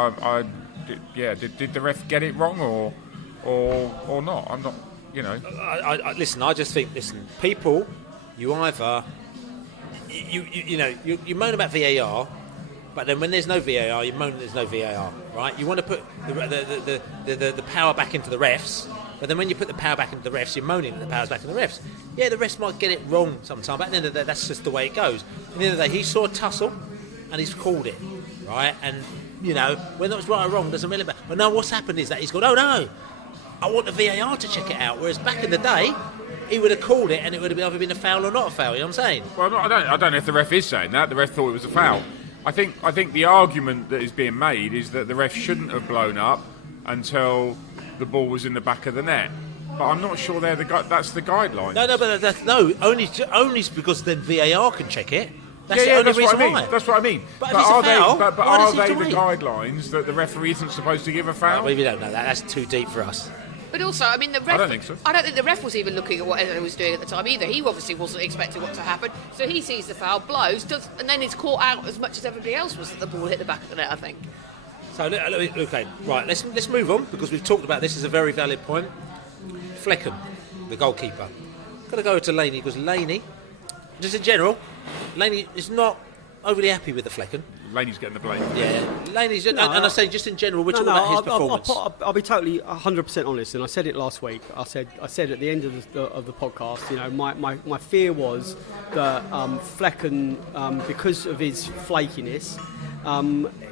Did the ref get it wrong or not? I'm not, I just think, people... You either you moan about VAR, but then when there's no VAR, you moan there's no VAR, right? You want to put the power back into the refs, but then when you put the power back into the refs, you're moaning that the power's back in the refs. Yeah, the refs might get it wrong sometime, but at the end of the day, that's just the way it goes. At the end of the day, he saw a tussle, and he's called it, right? And You know, whether it's right or wrong doesn't really matter. But no, what's happened is that he's gone, oh no, I want the VAR to check it out. Whereas back in the day, he would have called it and it would have either been a foul or not a foul. You know what I'm saying? Well, I don't know if the ref is saying that. The ref thought it was a foul. I think the argument that is being made is that the ref shouldn't have blown up until the ball was in the back of the net. But I'm not sure that's the guideline. No, only because then VAR can check it. That's the only that's reason what I mean. why. That's what I mean. But if it's a foul, but why does are he they have to the wait? guidelines that the referee isn't supposed to give a foul? We don't know that. That's too deep for us. But also, I mean, the ref. I don't think so. I don't think the ref was even looking at what Eze was doing at the time either. He obviously wasn't expecting what to happen. So he sees the foul, blows, and then it's caught out as much as everybody else was that the ball hit the back of the net, I think. So, okay, right, let's move on, because we've talked about this is a very valid point. Flecken, the goalkeeper. Got to go to Laney, because Laney, just in general, Laney is not overly happy with the Flecken. Laney's getting the blame. Yeah, Laney's, and I say just in general, we're talking about his performance. I'll be totally 100% honest, and I said it last week. I said at the end of the podcast, you know, my fear was that Flecken, because of his flakiness,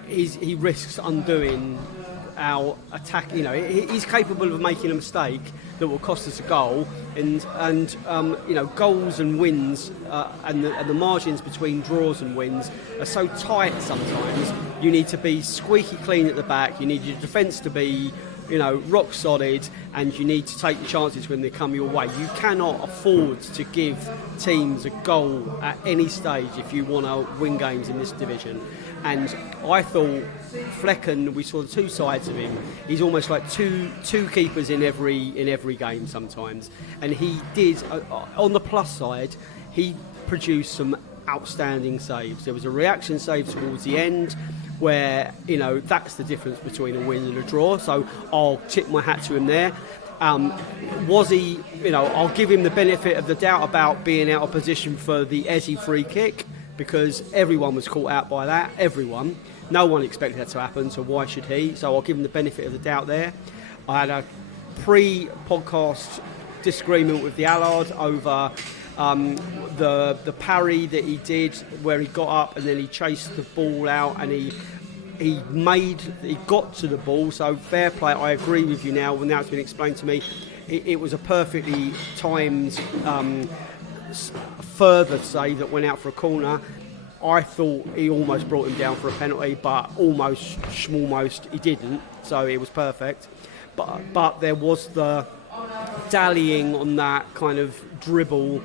he risks undoing our attack. You know, he's capable of making a mistake that will cost us a goal, and you know, goals and wins and the margins between draws and wins are so tight sometimes. You need to be squeaky clean at the back. You need your defence to be, you know, rock solid, and you need to take your chances when they come your way. You cannot afford to give teams a goal at any stage if you want to win games in this division. And I thought Flecken, we saw the two sides of him. He's almost like two keepers in every game sometimes. And he did, on the plus side, he produced some outstanding saves. There was a reaction save towards the end where, you know, that's the difference between a win and a draw. So I'll tip my hat to him there. Was he, you know, I'll give him the benefit of the doubt about being out of position for the Eze free kick, because everyone was caught out by that. Everyone. No one expected that to happen, so why should he? So I'll give him the benefit of the doubt there. I had a pre-podcast disagreement with the Allard over the parry that he did, where he got up and then he chased the ball out and he got to the ball. So fair play. I agree with you now. Now it's been explained to me. It was a perfectly timed further save that went out for a corner. I thought he almost brought him down for a penalty, but almost he didn't, so it was perfect. But there was the dallying on that kind of dribble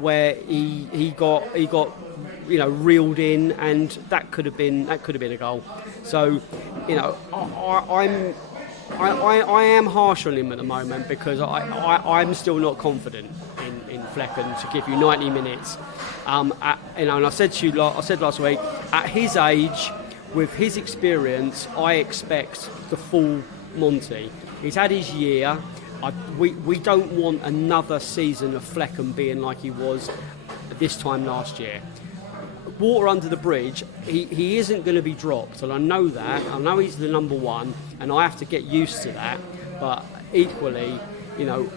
where he got you know, reeled in, and that could have been a goal. So, you know, I am harsh on him at the moment, because I'm still not confident in Flecken to give you 90 minutes. You know, and I said last week, at his age, with his experience, I expect the full Monty. He's had his year. We don't want another season of Flecken being like he was this time last year. Water under the bridge, he isn't going to be dropped, and I know that. I know he's the number one, and I have to get used to that. But equally, you know,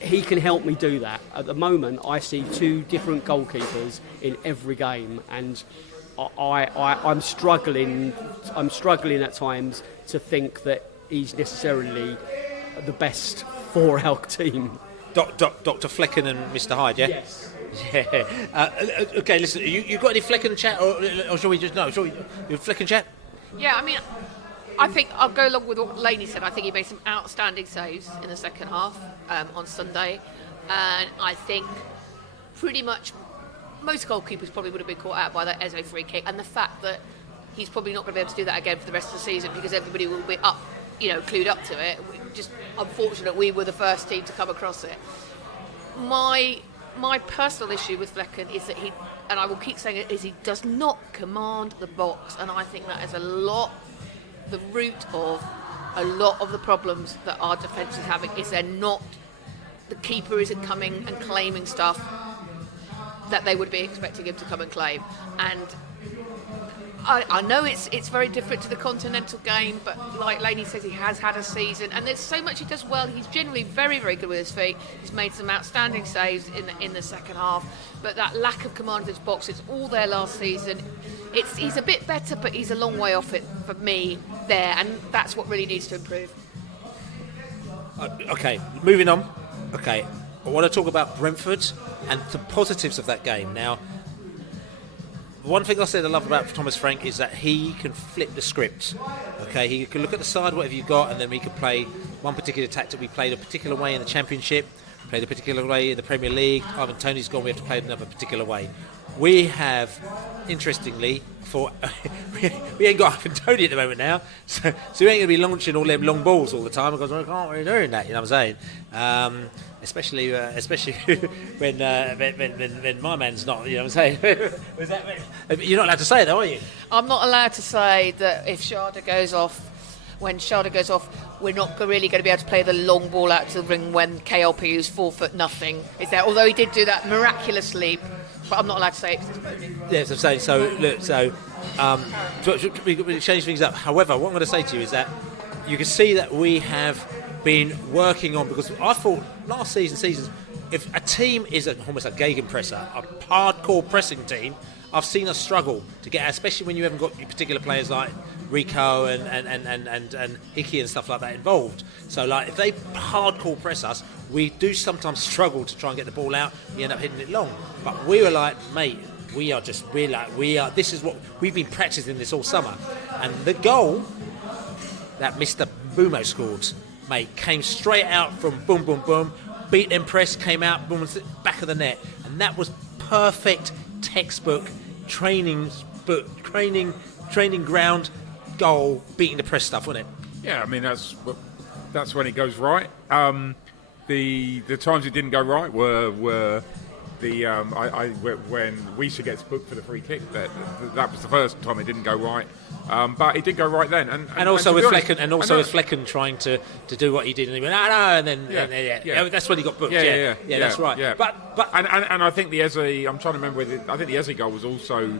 he can help me do that. At the moment, I see two different goalkeepers in every game, and I'm struggling at times to think that he's necessarily the best for our team. Dr. Flecken and Mr. Hyde, yeah? Yes. Yeah. Okay, listen, you got any Flecken chat, or shall we just, no, shall we, Flecken chat? Yeah, I mean, I think I'll go along with what Laney said. I think he made some outstanding saves in the second half on Sunday, and I think pretty much most goalkeepers probably would have been caught out by that Eze free kick, and the fact that he's probably not going to be able to do that again for the rest of the season, because everybody will be up, you know, clued up to it. Just unfortunate we were the first team to come across it. My personal issue with Flecken is that he, and I will keep saying it, is he does not command the box, and I think that is the root of a lot of the problems that our defence is having. Is the keeper isn't coming and claiming stuff. that they would be expecting him to come and claim. And I know it's very different to the continental game, but like Laney says, he has had a season, and there's so much he does well. He's generally very, very good with his feet. He's made some outstanding saves in the second half, but that lack of command of his box, it's all there last season. He's a bit better, but he's a long way off it for me there, and that's what really needs to improve. Okay, moving on. Okay, I want to talk about Brentford and the positives of that game. Now, one thing I said I love about Thomas Frank is that he can flip the script. Okay, he can look at the side, whatever you've got, and then we can play one particular tactic. We played a particular way in the Championship, played a particular way in the Premier League. When Toney's gone, we have to play another particular way. We have, interestingly, we ain't got Ivan Toney at the moment now, so we ain't going to be launching all them long balls all the time because we can't really doing that. You know what I'm saying? Especially when my man's not. You know what I'm saying? You're not allowed to say that, are you? I'm not allowed to say that if Sharda goes off. When Sharda goes off, we're not really going to be able to play the long ball out to the ring when KLP is 4'0". Is there? Although he did do that miraculous leap, but I'm not allowed to say it because it's voting. Yes, I'm saying so. Look, so we change things up. However, what I'm going to say to you is that you can see that we have been working on, because I thought last seasons, if a team is almost a gegenpresser, a hardcore pressing team, I've seen us struggle to get, especially when you haven't got particular players like Rico and Hickey and stuff like that involved. So, like, if they hardcore press us, we do sometimes struggle to try and get the ball out. We end up hitting it long. But we were like, mate, we are. This is what we've been practicing this all summer. And the goal that Mr. Bumo scored, mate, came straight out from boom, boom, boom. Beat them press, came out, boom, back of the net, and that was perfect textbook training ground goal, beating the press stuff, wasn't it? Yeah, I mean that's when it goes right. The times it didn't go right were when Wiesa gets booked for the free kick. That was the first time it didn't go right. But it did go right then, and also with Flecken trying to do what he did, and he went and then that's when he got booked. Yeah, that's right. Yeah. But I think the Eze, I'm trying to remember I think the Eze goal was also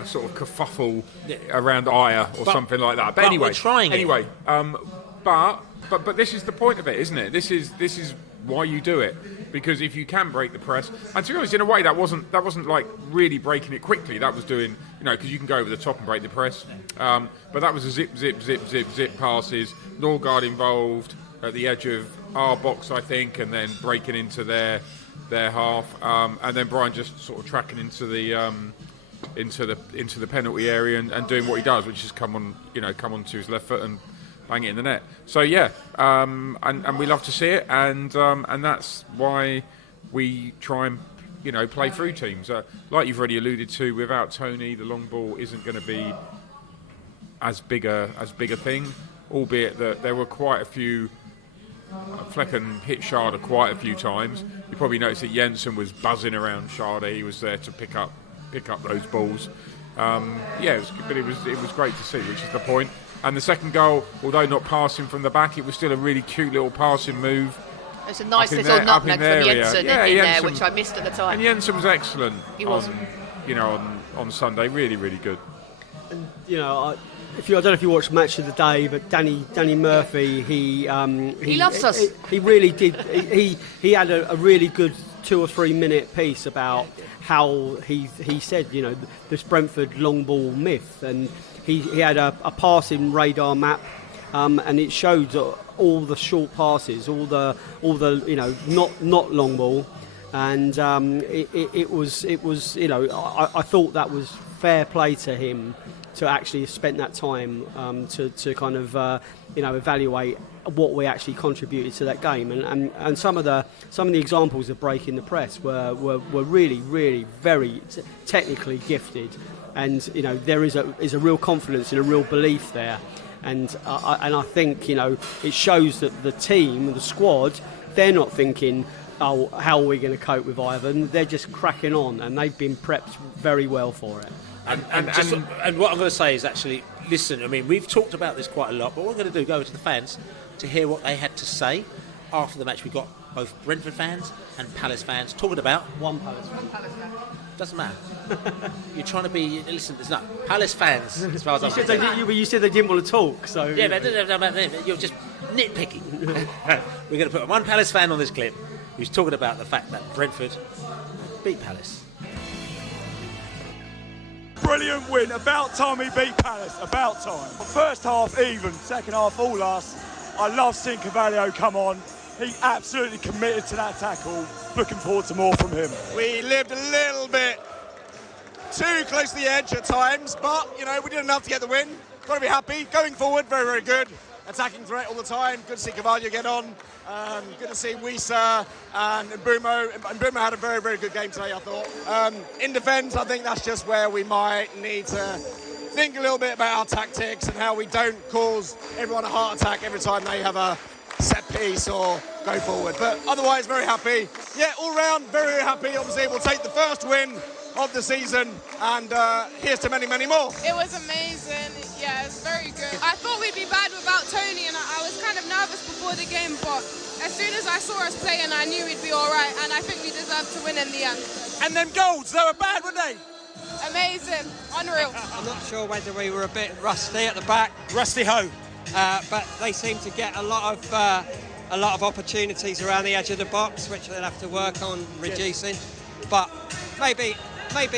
a sort of kerfuffle around Aya or something like that. But anyway, we're trying anyway. But this is the point of it, isn't it? This is why you do it. Because if you can break the press, and to be honest, in a way, that wasn't like really breaking it quickly. That was doing, because you can go over the top and break the press. But that was a zip passes. Norgard involved at the edge of our box, I think, and then breaking into their half, and then Brian just sort of tracking into the penalty area and doing what he does, which is come on to his left foot and bang it in the net. So and we love to see it, and that's why we try and play through teams. Like you've already alluded to, without Toney, the long ball isn't going to be as big a thing. Albeit that there were quite a few. Flecken hit Sharda quite a few times. You probably noticed that Jensen was buzzing around Sharda. He was there to pick up those balls. It was great to see, which is the point. And the second goal, although not passing from the back, it was still a really cute little passing move. There's a nice little nutmeg from Jensen in there, which I missed at the time. And Jensen was excellent. He was. On Sunday, really, really good. And, I don't know if you watched Match of the Day, but Danny Murphy, he loves us. He really did. He had a really good 2 or 3 minute piece about how he said, this Brentford long ball myth, and he had a passing radar map, and it showed all the short passes, all the not long ball, and it was I thought that was fair play to him to actually spend that time to kind of evaluate what we actually contributed to that game, and some of the examples of breaking the press were really, really very technically gifted, and there is a real confidence and a real belief there, and I think it shows that the team, the squad, they're not thinking, oh, how are we going to cope with Ivan? They're just cracking on, and they've been prepped very well for it. And what I'm going to say is actually, listen, I mean, we've talked about this quite a lot, but what we're going to do, go to the fans to hear what they had to say after the match. We've got both Brentford fans and Palace fans talking about One Palace fan. doesn't matter. You're trying to be listen. There's no Palace fans as far as I'm concerned. You said they didn't want to talk, so Yeah, but you're just nitpicking. We're going to put one Palace fan on this clip who's talking about the fact that Brentford beat Palace. Brilliant win. About time we beat Palace. About time. First half even, second half all us. I love seeing Carvalho come on. He absolutely committed to that tackle. Looking forward to more from him. We lived a little bit too close to the edge at times, but, you know, we did enough to get the win. Got to be happy. Going forward, very, very good. Attacking threat all the time. Good to see Carvalho get on. Good to see Wisa and Mbeumo. Mbeumo had a very, very good game today, I thought. In defence, I think that's just where we might need to think a little bit about our tactics and how we don't cause everyone a heart attack every time they have a set piece or go forward. But otherwise, very happy. Yeah, all round, very, very happy. Obviously, we'll take the first win of the season, and here's to many, many more. It was amazing. Yeah, it was very good. I thought we'd be bad without Toney, and I was kind of nervous before the game, but as soon as I saw us playing, I knew we'd be all right, and I think we deserved to win in the end. And them goals, they were bad, weren't they? Amazing. Unreal. I'm not sure whether we were a bit rusty at the back, Rusty ho. but they seem to get a lot of opportunities around the edge of the box, which they'll have to work on reducing. But maybe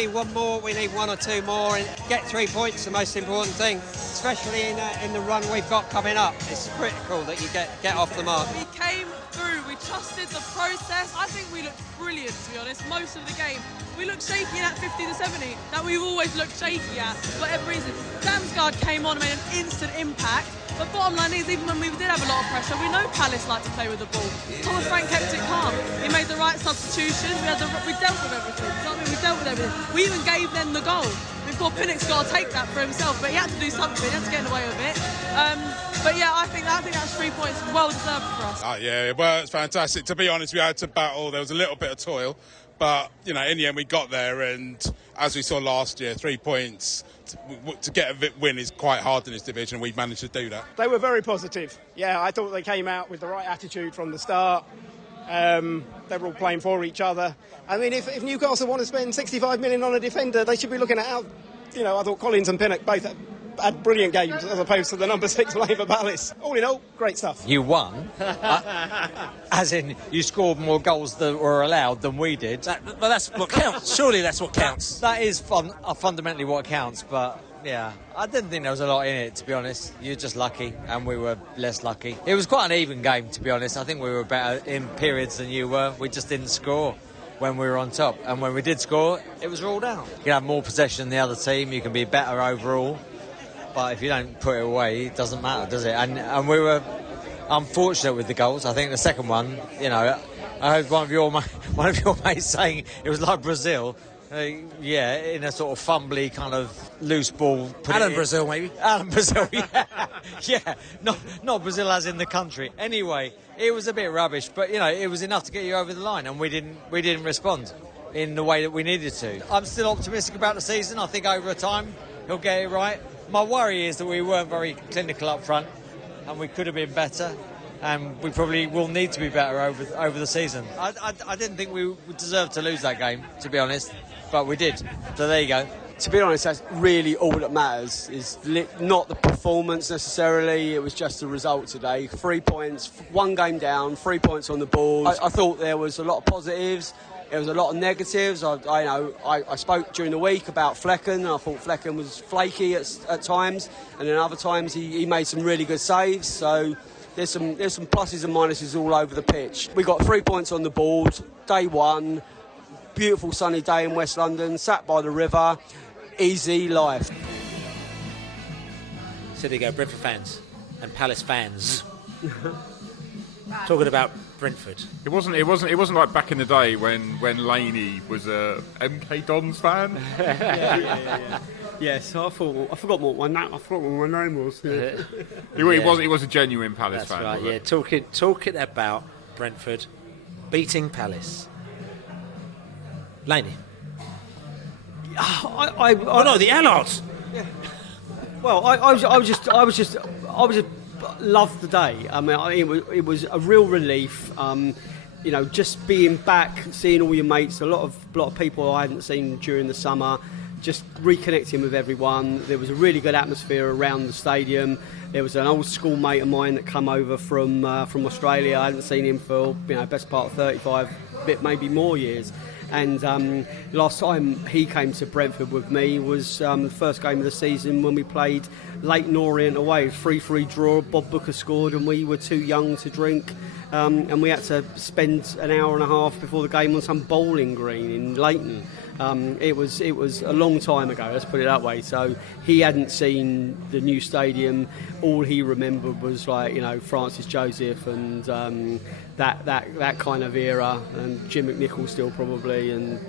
one more. We need one or two more and get 3 points. The most important thing, especially in the run we've got coming up. It's critical that you get off the mark. We came through. We trusted the process. I think we looked brilliant, to be honest. Most of the game, we looked shaky at 50 to 70. That we've always looked shaky at, for whatever reason. Damsgaard came on and made an instant impact. But bottom line is, even when we did have a lot of pressure, we know Palace like to play with the ball. Thomas Frank kept it calm. He made the right substitutions. We dealt with everything. You know what I mean? We dealt with everything. We even gave them the goal. We thought Pinnock's got to take that for himself, but he had to do something. He had to get in the way of it. But yeah, I think that's 3 points well deserved for us. Oh yeah, well, it's fantastic. To be honest, we had to battle. There was a little bit of toil, but you know, in the end, we got there. And as we saw last year, 3 points to get a win is quite hard in this division. We've managed to do that. They were very positive. Yeah, I thought they came out with the right attitude from the start. They were all playing for each other. I mean, if Newcastle want to spend 65 million on a defender, they should be looking at how, you know, I thought Collins and Pinnock both had brilliant games as opposed to the number 6 playing for Palace. All in all, great stuff. You won, as in you scored more goals that were allowed than we did. But that's what counts. Surely that's what counts. That is fundamentally what counts, but yeah, I didn't think there was a lot in it, to be honest. You're just lucky, and we were less lucky. It was quite an even game, to be honest. I think we were better in periods than you were. We just didn't score when we were on top, and when we did score, it was ruled out. You can have more possession than the other team, you can be better overall, but if you don't put it away, it doesn't matter, does it? And we were unfortunate with the goals. I think the second one, you know, I heard one of your mates saying it was like Brazil. Yeah, in a sort of fumbly kind of loose ball. Alan Brazil, maybe. Alan Brazil, yeah. Yeah, not Brazil as in the country. Anyway, it was a bit rubbish, but, you know, it was enough to get you over the line, and we didn't respond in the way that we needed to. I'm still optimistic about the season. I think over time he'll get it right. My worry is that we weren't very clinical up front, and we could have been better, and we probably will need to be better over the season. I didn't think we deserved to lose that game, to be honest, but we did. So there you go. To be honest, that's really all that matters. Is not the performance necessarily. It was just the result today. 3 points, one game down, 3 points on the board. I thought there was a lot of positives. There was a lot of negatives. I spoke during the week about Flecken. I thought Flecken was flaky at times, and then other times he made some really good saves. So there's some pluses and minuses all over the pitch. We got 3 points on the board. Day one, beautiful sunny day in West London. Sat by the river, easy life. So there you go, Brentford fans and Palace fans talking about Brentford. It wasn't like back in the day when Laney was a MK Dons fan. Yeah. Yes, I forgot what my name was. Yeah. He was a genuine Palace That's fan. Right, yeah. Talking about Brentford beating Palace. Laney. The Allards. Yeah. Well, I was just loved the day. I mean, it was a real relief. just being back, seeing all your mates, a lot of people I hadn't seen during the summer, just reconnecting with everyone. There was a really good atmosphere around the stadium. There was an old schoolmate of mine that come over from Australia. I hadn't seen him for best part of 35, bit maybe more years. And last time he came to Brentford with me was the first game of the season when we played Leyton Orient away. 3-3 draw, Bob Booker scored and we were too young to drink. And we had to spend an hour and a half before the game on some bowling green in Leyton. It was a long time ago, let's put it that way. So he hadn't seen the new stadium. All he remembered was Francis Joseph and that kind of era, and Jim McNichol still probably. And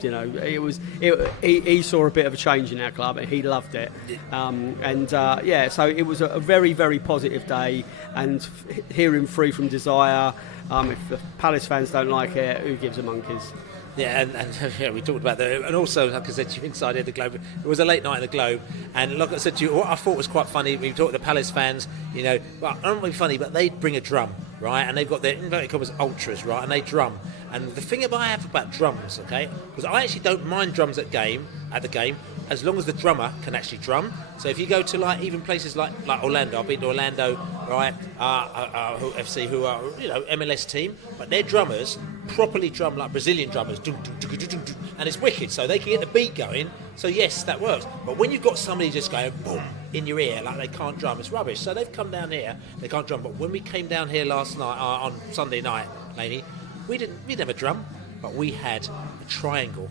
he saw a bit of a change in our club, and he loved it. So it was a very, very positive day. And hearing Free From Desire, if the Palace fans don't like it, who gives a monkeys? Yeah, and we talked about that. And also, like I said to you, inside here, the Globe, it was a late night at the Globe. And like I said to you, what I thought was quite funny, we talked to the Palace fans, well, not really funny, but they'd bring a drum, right? And they've got their, inverted commas, ultras, right? And they drum. And the thing I have about drums, okay, because I actually don't mind drums at the game, as long as the drummer can actually drum. So if you go to even places like Orlando, I've been to Orlando, right? FC, who are MLS team, but their drummers properly drum like Brazilian drummers, and it's wicked. So they can get the beat going. So yes, that works. But when you've got somebody just going boom in your ear like they can't drum, it's rubbish. So they've come down here, they can't drum. But when we came down here last night on Sunday night, Laney, we didn't have a drum, but we had a triangle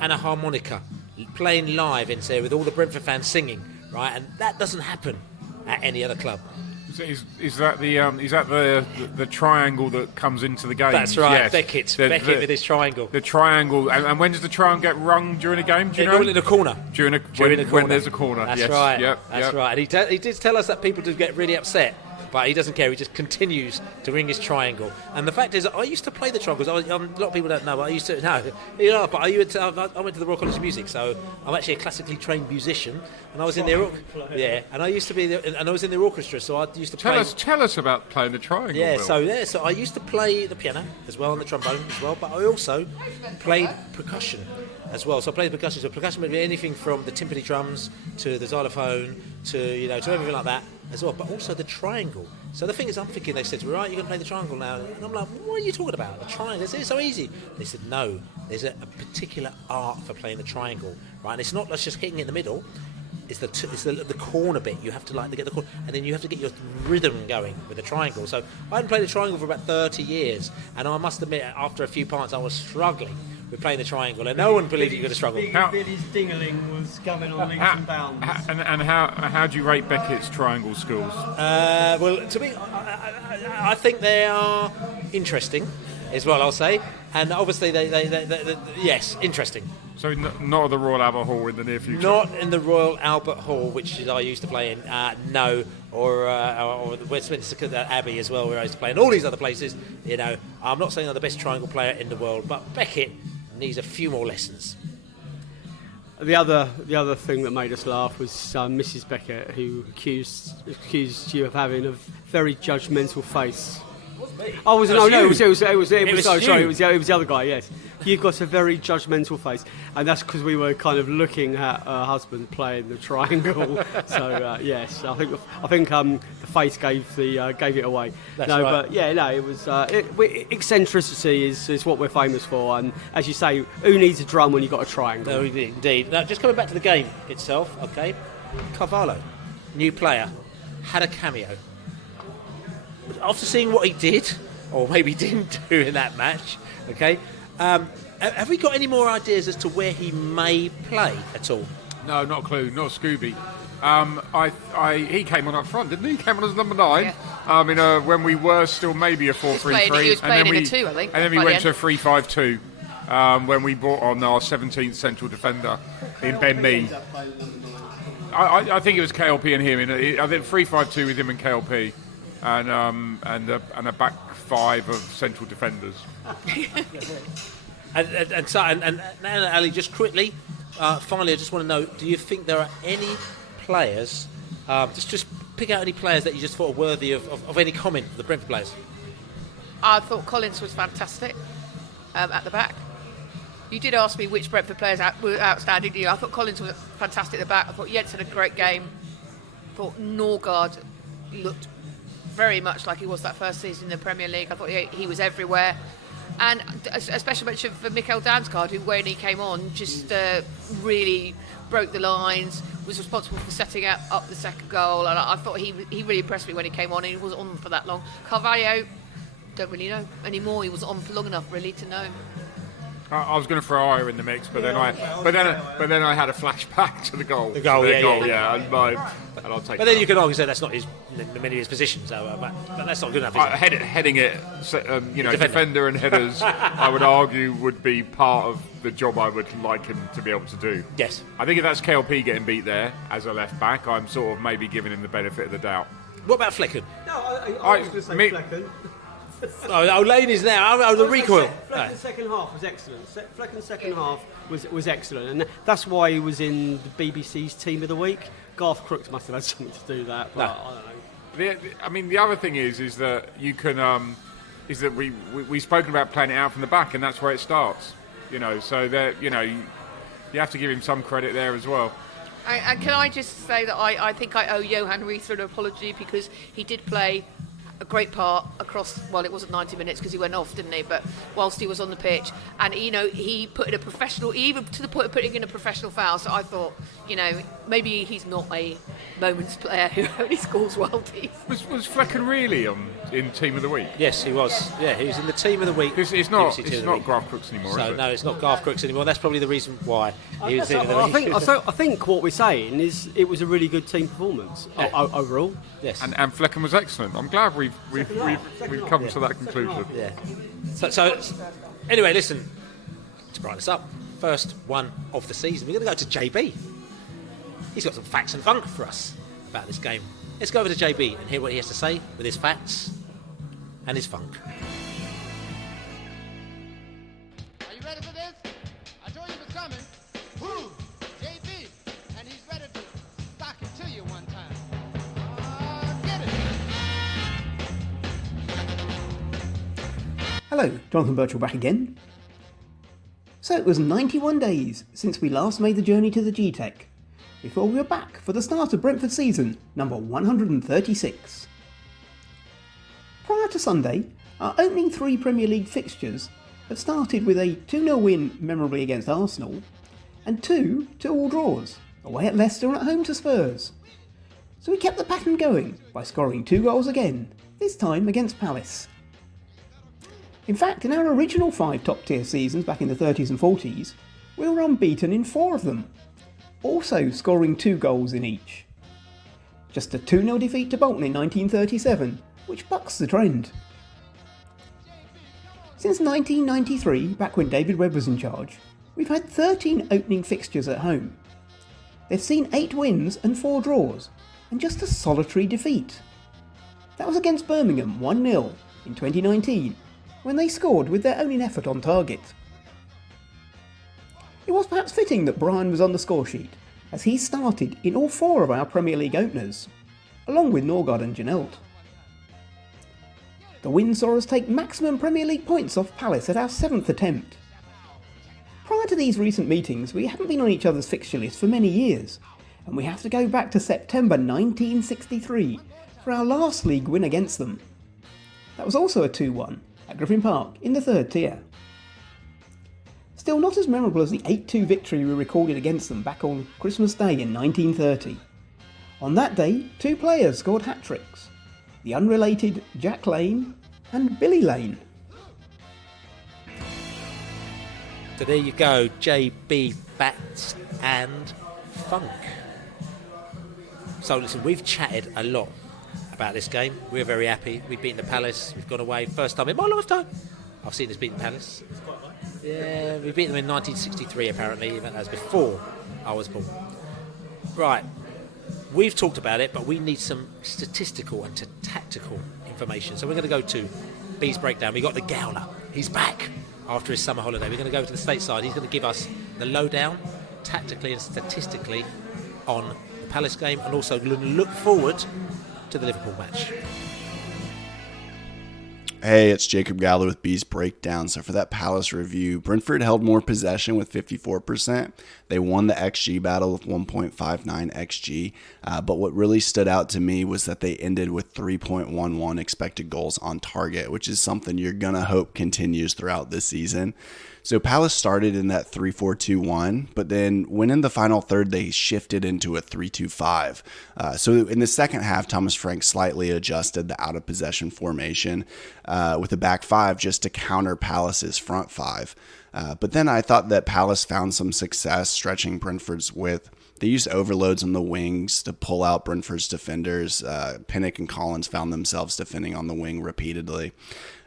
and a harmonica playing live in there with all the Brentford fans singing, right? And that doesn't happen at any other club. Is that the triangle that comes into the game? That's right, yes. Beckett with his triangle. The triangle, and when does the triangle get rung during a game? Do you know? In the corner. During a corner. When there's a corner. That's yes. right. Yep. That's right. And he did tell us that people do get really upset. But he doesn't care. He just continues to ring his triangle. And the fact is, I used to play the triangles. A lot of people don't know, but I used to. No, but I went to the Royal College of Music, so I'm actually a classically trained musician. And I was in there. Yeah, and I used to be. And I was in the orchestra, so I used to play. Tell us about playing the triangle. Yeah, Bill. so I used to play the piano as well and the trombone as well. But I also played percussion as well. So I played percussion. So percussion would be anything from the timpani drums to the xylophone to to everything like that as well. But also the triangle. So the thing is, I'm thinking, they said, right, you're going to play the triangle now. And I'm like, what are you talking about? The triangle? It's so easy. They said, no, there's a particular art for playing the triangle, right? And it's not just hitting it in the middle. It's the corner bit. You have to get the corner, and then you have to get your rhythm going with the triangle. So I hadn't played the triangle for about 30 years, and I must admit, after a few parts, I was struggling with playing the triangle, and no one believed you were going to struggle. Billy's dingling was coming on leaps and bounds. And how do you rate Beckett's triangle skills? Well, to me, I think they are interesting, is what I'll say, and obviously they yes, interesting. So not at the Royal Albert Hall in the near future? Not in the Royal Albert Hall, which I used to play in, no, or the Westminster Abbey as well, where I used to play, and all these other places. I'm not saying I'm the best triangle player in the world, but Beckett needs a few more lessons. The other thing that made us laugh was Mrs. Beckett, who accused you of having a very judgmental face. Oh, it was the other guy. Yes, you've got a very judgmental face, and that's because we were kind of looking at her husband playing the triangle. So yes, I think the face gave it away. That's right. But it was eccentricity is what we're famous for, and as you say, who needs a drum when you've got a triangle? No, indeed. Now, just coming back to the game itself, okay. Carvalho, new player, had a cameo. After seeing what he did, or maybe didn't do in that match, okay, have we got any more ideas as to where he may play at all? No, not a clue, not Scooby. He came on up front, didn't he? He came on as number 9. Yeah. When we were still maybe a 4-3-3. He was playing in a 2, I think. And then we went to a 3-5-2 when we brought on our 17th central defender in Ben Mee. I think it was KLP and him. I think 3-5-2 with him and KLP. And a back 5 of central defenders. and now, Ali, just quickly, finally, I just want to know: do you think there are any players? Just pick out any players that you just thought are worthy of any comment for the Brentford players. I thought Collins was fantastic at the back. You did ask me which Brentford players were outstanding to you. I thought Collins was fantastic at the back. I thought Jensen had a great game. I thought Norgard looked very much like he was that first season in the Premier League. I thought he was everywhere. And a special mention for Mikkel Damsgaard, who when he came on just really broke the lines, was responsible for setting up the second goal. And I thought he really impressed me when he came on. He wasn't on for that long. Carvalho, don't really know anymore. He wasn't on for long enough really to know. I was going to throw Aya in the mix, but then I had a flashback to the goal. The goal, and I'll I'll take. But then you can argue that that's not many of his positions, but that's not good enough. Heading it, defender and headers, I would argue would be part of the job I would like him to be able to do. Yes. I think if that's KLP getting beat there as a left back, I'm sort of maybe giving him the benefit of the doubt. What about Flecken? No, I was going to say Flecken. Lane is now. The recoil. Flecken's second half was excellent. Flecken's second half was excellent, and that's why he was in the BBC's Team of the Week. Garth Crooks must have had something to do that, but I don't know. The other thing is that you can is that we've spoken about playing it out from the back, and that's where it starts. So that you have to give him some credit there as well. And can I just say that I think I owe Johan Reither an apology, because he did play a great part across, well, it wasn't 90 minutes because he went off, didn't he? But whilst he was on the pitch, and he put in a professional, even to the point of putting in a professional foul. So I thought, maybe he's not a moments player who only scores worldies. Was Flecken really in Team of the Week? Yes, he was. Yeah, he was in the Team of the Week. It's not Garth Crooks anymore. So, is it? No, it's not Garth Crooks anymore. That's probably the reason why he was in the Week. I think what we're saying is it was a really good team performance overall. Yes. And Flecken was excellent. I'm glad we've come to that conclusion. Yeah. So anyway, listen, to brighten us up, first one of the season, we're going to go to JB. He's got some facts and funk for us about this game. Let's go over to JB and hear what he has to say with his facts and his funk. Are you ready for this? I told you it was coming. Who? JB. And he's ready to stock it to you one time. Get it. Hello, Jonathan Birchall back again. So it was 91 days since we last made the journey to the G-Tech, before we were back for the start of Brentford season number 136. Prior to Sunday, our opening 3 Premier League fixtures have started with a 2-0 win memorably against Arsenal, and 2 2-2 draws, away at Leicester and at home to Spurs. So we kept the pattern going by scoring 2 goals again, this time against Palace. In fact, in our original 5 top-tier seasons back in the 30s and 40s, we were unbeaten in 4 of them, also scoring 2 goals in each. Just a 2-0 defeat to Bolton in 1937, which bucks the trend. Since 1993, back when David Webb was in charge, we've had 13 opening fixtures at home. They've seen 8 wins and 4 draws, and just a solitary defeat. That was against Birmingham 1-0 in 2019, when they scored with their only effort on target. It was perhaps fitting that Brian was on the score sheet, as he started in all 4 of our Premier League openers, along with Norgard and Janelt. The win saw us take maximum Premier League points off Palace at our 7th attempt. Prior to these recent meetings, we hadn't been on each other's fixture list for many years, and we have to go back to September 1963 for our last league win against them. That was also a 2-1 at Griffin Park in the 3rd tier. Still not as memorable as the 8-2 victory we recorded against them back on Christmas Day in 1930. On that day, 2 players scored hat-tricks, the unrelated Jack Lane and Billy Lane. So there you go, JB Bats and Funk. So listen, we've chatted a lot about this game. We're very happy. We've beaten the Palace. We've gone away. First time in my lifetime I've seen us beat the Palace. Yeah, we beat them in 1963 apparently, even as before I was born. Right, we've talked about it, but we need some statistical and tactical information. So we're going to go to Bees Breakdown. We've got the Gowler. He's back after his summer holiday. We're going to go to the stateside. He's going to give us the lowdown, tactically and statistically, on the Palace game, and also look forward to the Liverpool match. Hey, it's Jacob Galloway with Bees Breakdown. So for that Palace review, Brentford held more possession with 54%. They won the XG battle with 1.59 XG. But what really stood out to me was that they ended with 3.11 expected goals on target, which is something you're going to hope continues throughout this season. So Palace started in that 3-4-2-1, but then when in the final third, they shifted into a 3-2-5. So in the second half, Thomas Frank slightly adjusted the out-of-possession formation with a back five just to counter Palace's front five. But then I thought that Palace found some success stretching Brentford's width. They used overloads on the wings to pull out Brentford's defenders. Pinnock and Collins found themselves defending on the wing repeatedly.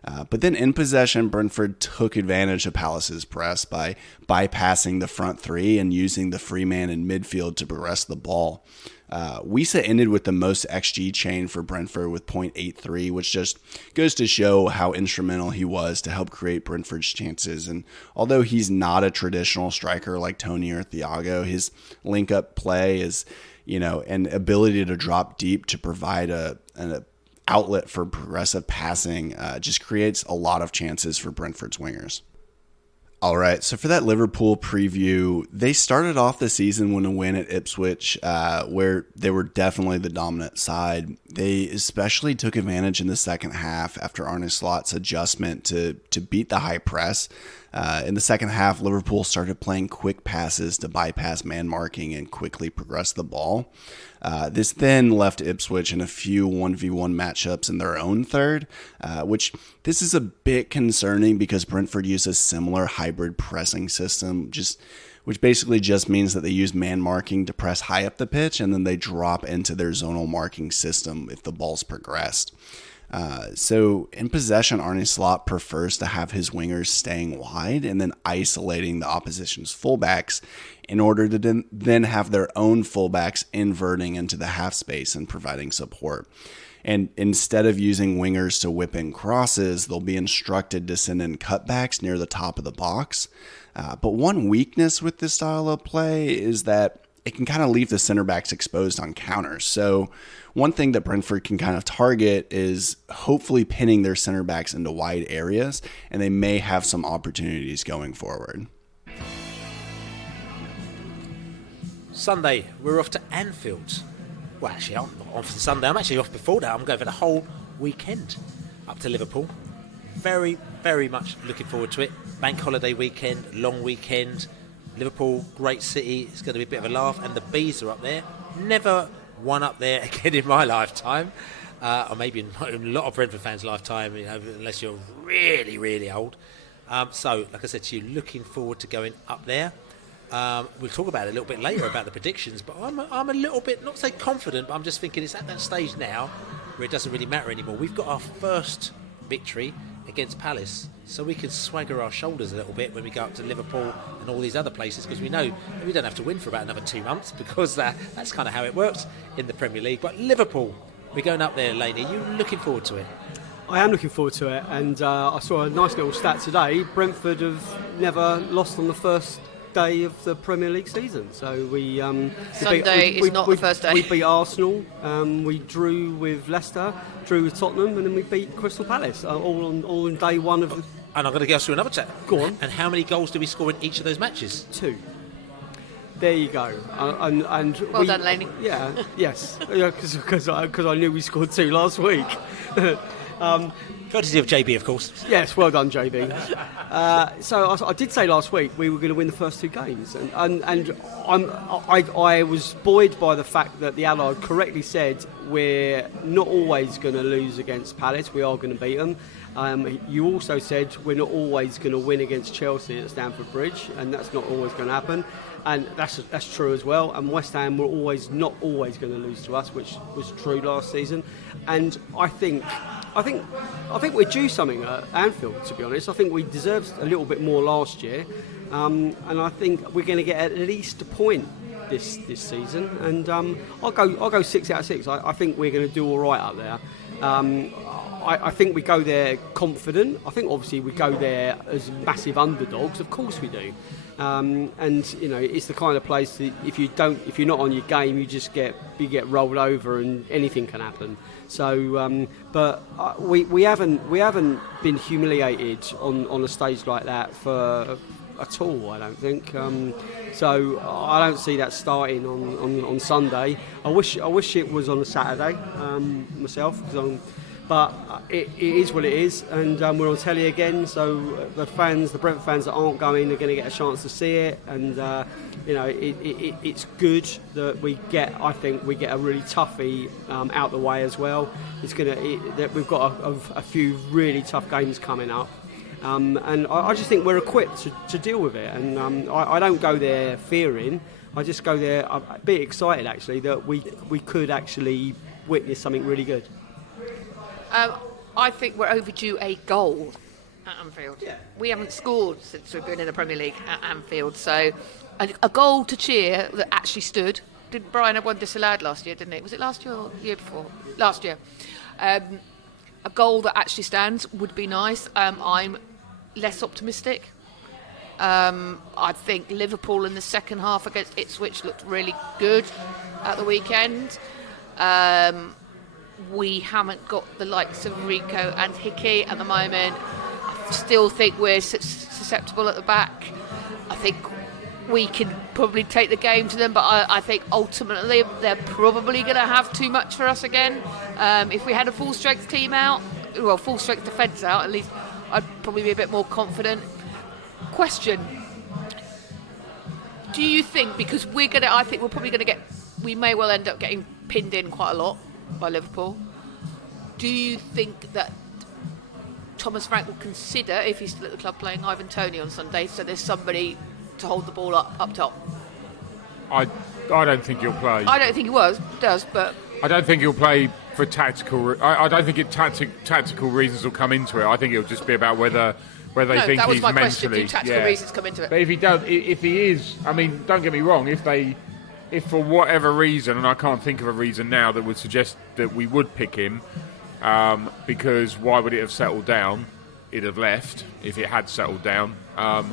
But then in possession, Brentford took advantage of Palace's press by bypassing the front three and using the free man in midfield to progress the ball. Wisa ended with the most XG chain for Brentford with 0.83, which just goes to show how instrumental he was to help create Brentford's chances. And although he's not a traditional striker like Toney or Thiago, his link-up play is, an ability to drop deep to provide an outlet for progressive passing just creates a lot of chances for Brentford's wingers. All right, so for that Liverpool preview, they started off the season with a win at Ipswich, where they were definitely the dominant side. They especially took advantage in the second half after Arne Slot's adjustment to beat the high press. In the second half, Liverpool started playing quick passes to bypass man marking and quickly progress the ball. This then left Ipswich in a few 1v1 matchups in their own third, which this is a bit concerning because Brentford used a similar hybrid pressing system, which basically just means that they use man marking to press high up the pitch and then they drop into their zonal marking system if the ball's progressed. So in possession, Arne Slot prefers to have his wingers staying wide and then isolating the opposition's fullbacks in order to then have their own fullbacks inverting into the half space and providing support. And instead of using wingers to whip in crosses, they'll be instructed to send in cutbacks near the top of the box. But one weakness with this style of play is that it can kind of leave the center backs exposed on counters. So one thing that Brentford can kind of target is hopefully pinning their center backs into wide areas, and they may have some opportunities going forward. Sunday, we're off to Anfield. Well, actually, I'm not off for Sunday. I'm actually off before that. I'm going for the whole weekend up to Liverpool. Very, very much looking forward to it. Bank holiday weekend, long weekend. Liverpool, great city. It's going to be a bit of a laugh. And the Bees are up there. Never won up there again in my lifetime. Or maybe in a lot of Brentford fans' lifetime, unless you're really, really old. So, like I said to you, looking forward to going up there. We'll talk about it a little bit later about the predictions, but I'm a little bit, not say confident, but I'm just thinking it's at that stage now where it doesn't really matter anymore. We've got our first victory against Palace, so we can swagger our shoulders a little bit when we go up to Liverpool and all these other places, because we know that we don't have to win for about another 2 months, because that's kind of how it works in the Premier League. But Liverpool, we're going up there, Laney. Are you looking forward to it? I am looking forward to it, and I saw a nice little stat today. Brentford have never lost on the first day of the Premier League season. So we Sunday is not the first day. We beat Arsenal, we drew with Leicester, drew with Tottenham, and then we beat Crystal Palace, all on day one of the... And I'm going to go through another chat. Go on. And how many goals do we score in each of those matches? 2. There you go. And well done, Laney. Yeah, yes. Because I knew we scored 2 last week. Courtesy of JB, of course. Yes, well done, JB. So I did say last week we were going to win the first 2 games, and I was buoyed by the fact that the Allard correctly said we're not always going to lose against Palace, we are going to beat them. You also said we're not always going to win against Chelsea at Stamford Bridge, and that's not always going to happen. And that's true as well. And West Ham were not always going to lose to us, which was true last season. And I think we're due something at Anfield, to be honest. I think we deserved a little bit more last year, and I think we're going to get at least a point this season. And I'll go 6 out of 6. I think we're going to do all right up there. I think we go there confident. I think obviously we go there as massive underdogs. Of course we do. And it's the kind of place that if you're not on your game, you get rolled over and anything can happen. So, but we haven't been humiliated on a stage like that at all. I don't think. So I don't see that starting on Sunday. I wish it was on a Saturday myself. But it is what it is, and we're on telly again. So the Brentford fans that aren't going, are going to get a chance to see it, and it's good that we get. I think we get a really toughie out the way as well. That we've got a few really tough games coming up, and I just think we're equipped to deal with it. And I don't go there fearing. I just go there a bit excited actually that we could actually witness something really good. I think we're overdue a goal at Anfield. Yeah. We haven't scored since we've been in the Premier League at Anfield, so a goal to cheer that actually stood. Did Brian have one disallowed last year, didn't it? Was it last year or the year before? Last year. A goal that actually stands would be nice. I'm less optimistic. I think Liverpool in the second half against Ipswich looked really good at the weekend. We haven't got the likes of Rico and Hickey at the moment. I still think we're susceptible at the back. I think we can probably take the game to them, but I think ultimately they're probably going to have too much for us again. If we had a full-strength team out, well, full-strength defence out, at least I'd probably be a bit more confident. Question: do you think, because I think we're probably going to we may well end up getting pinned in quite a lot by Liverpool. Do you think that Thomas Frank will consider, if he's still at the club, playing Ivan Toney on Sunday, so there's somebody to hold the ball up top? I don't think he'll play. I don't think he does, but I don't think he'll play for tactical. I don't think tactical reasons will come into it. I think it'll just be about whether they think he's mentally. That was my question. Do tactical reasons come into it? But if he does, if he is, I mean, don't get me wrong. If for whatever reason, and I can't think of a reason now that would suggest that we would pick him, because why would it have settled down? It'd have left if it had settled down. I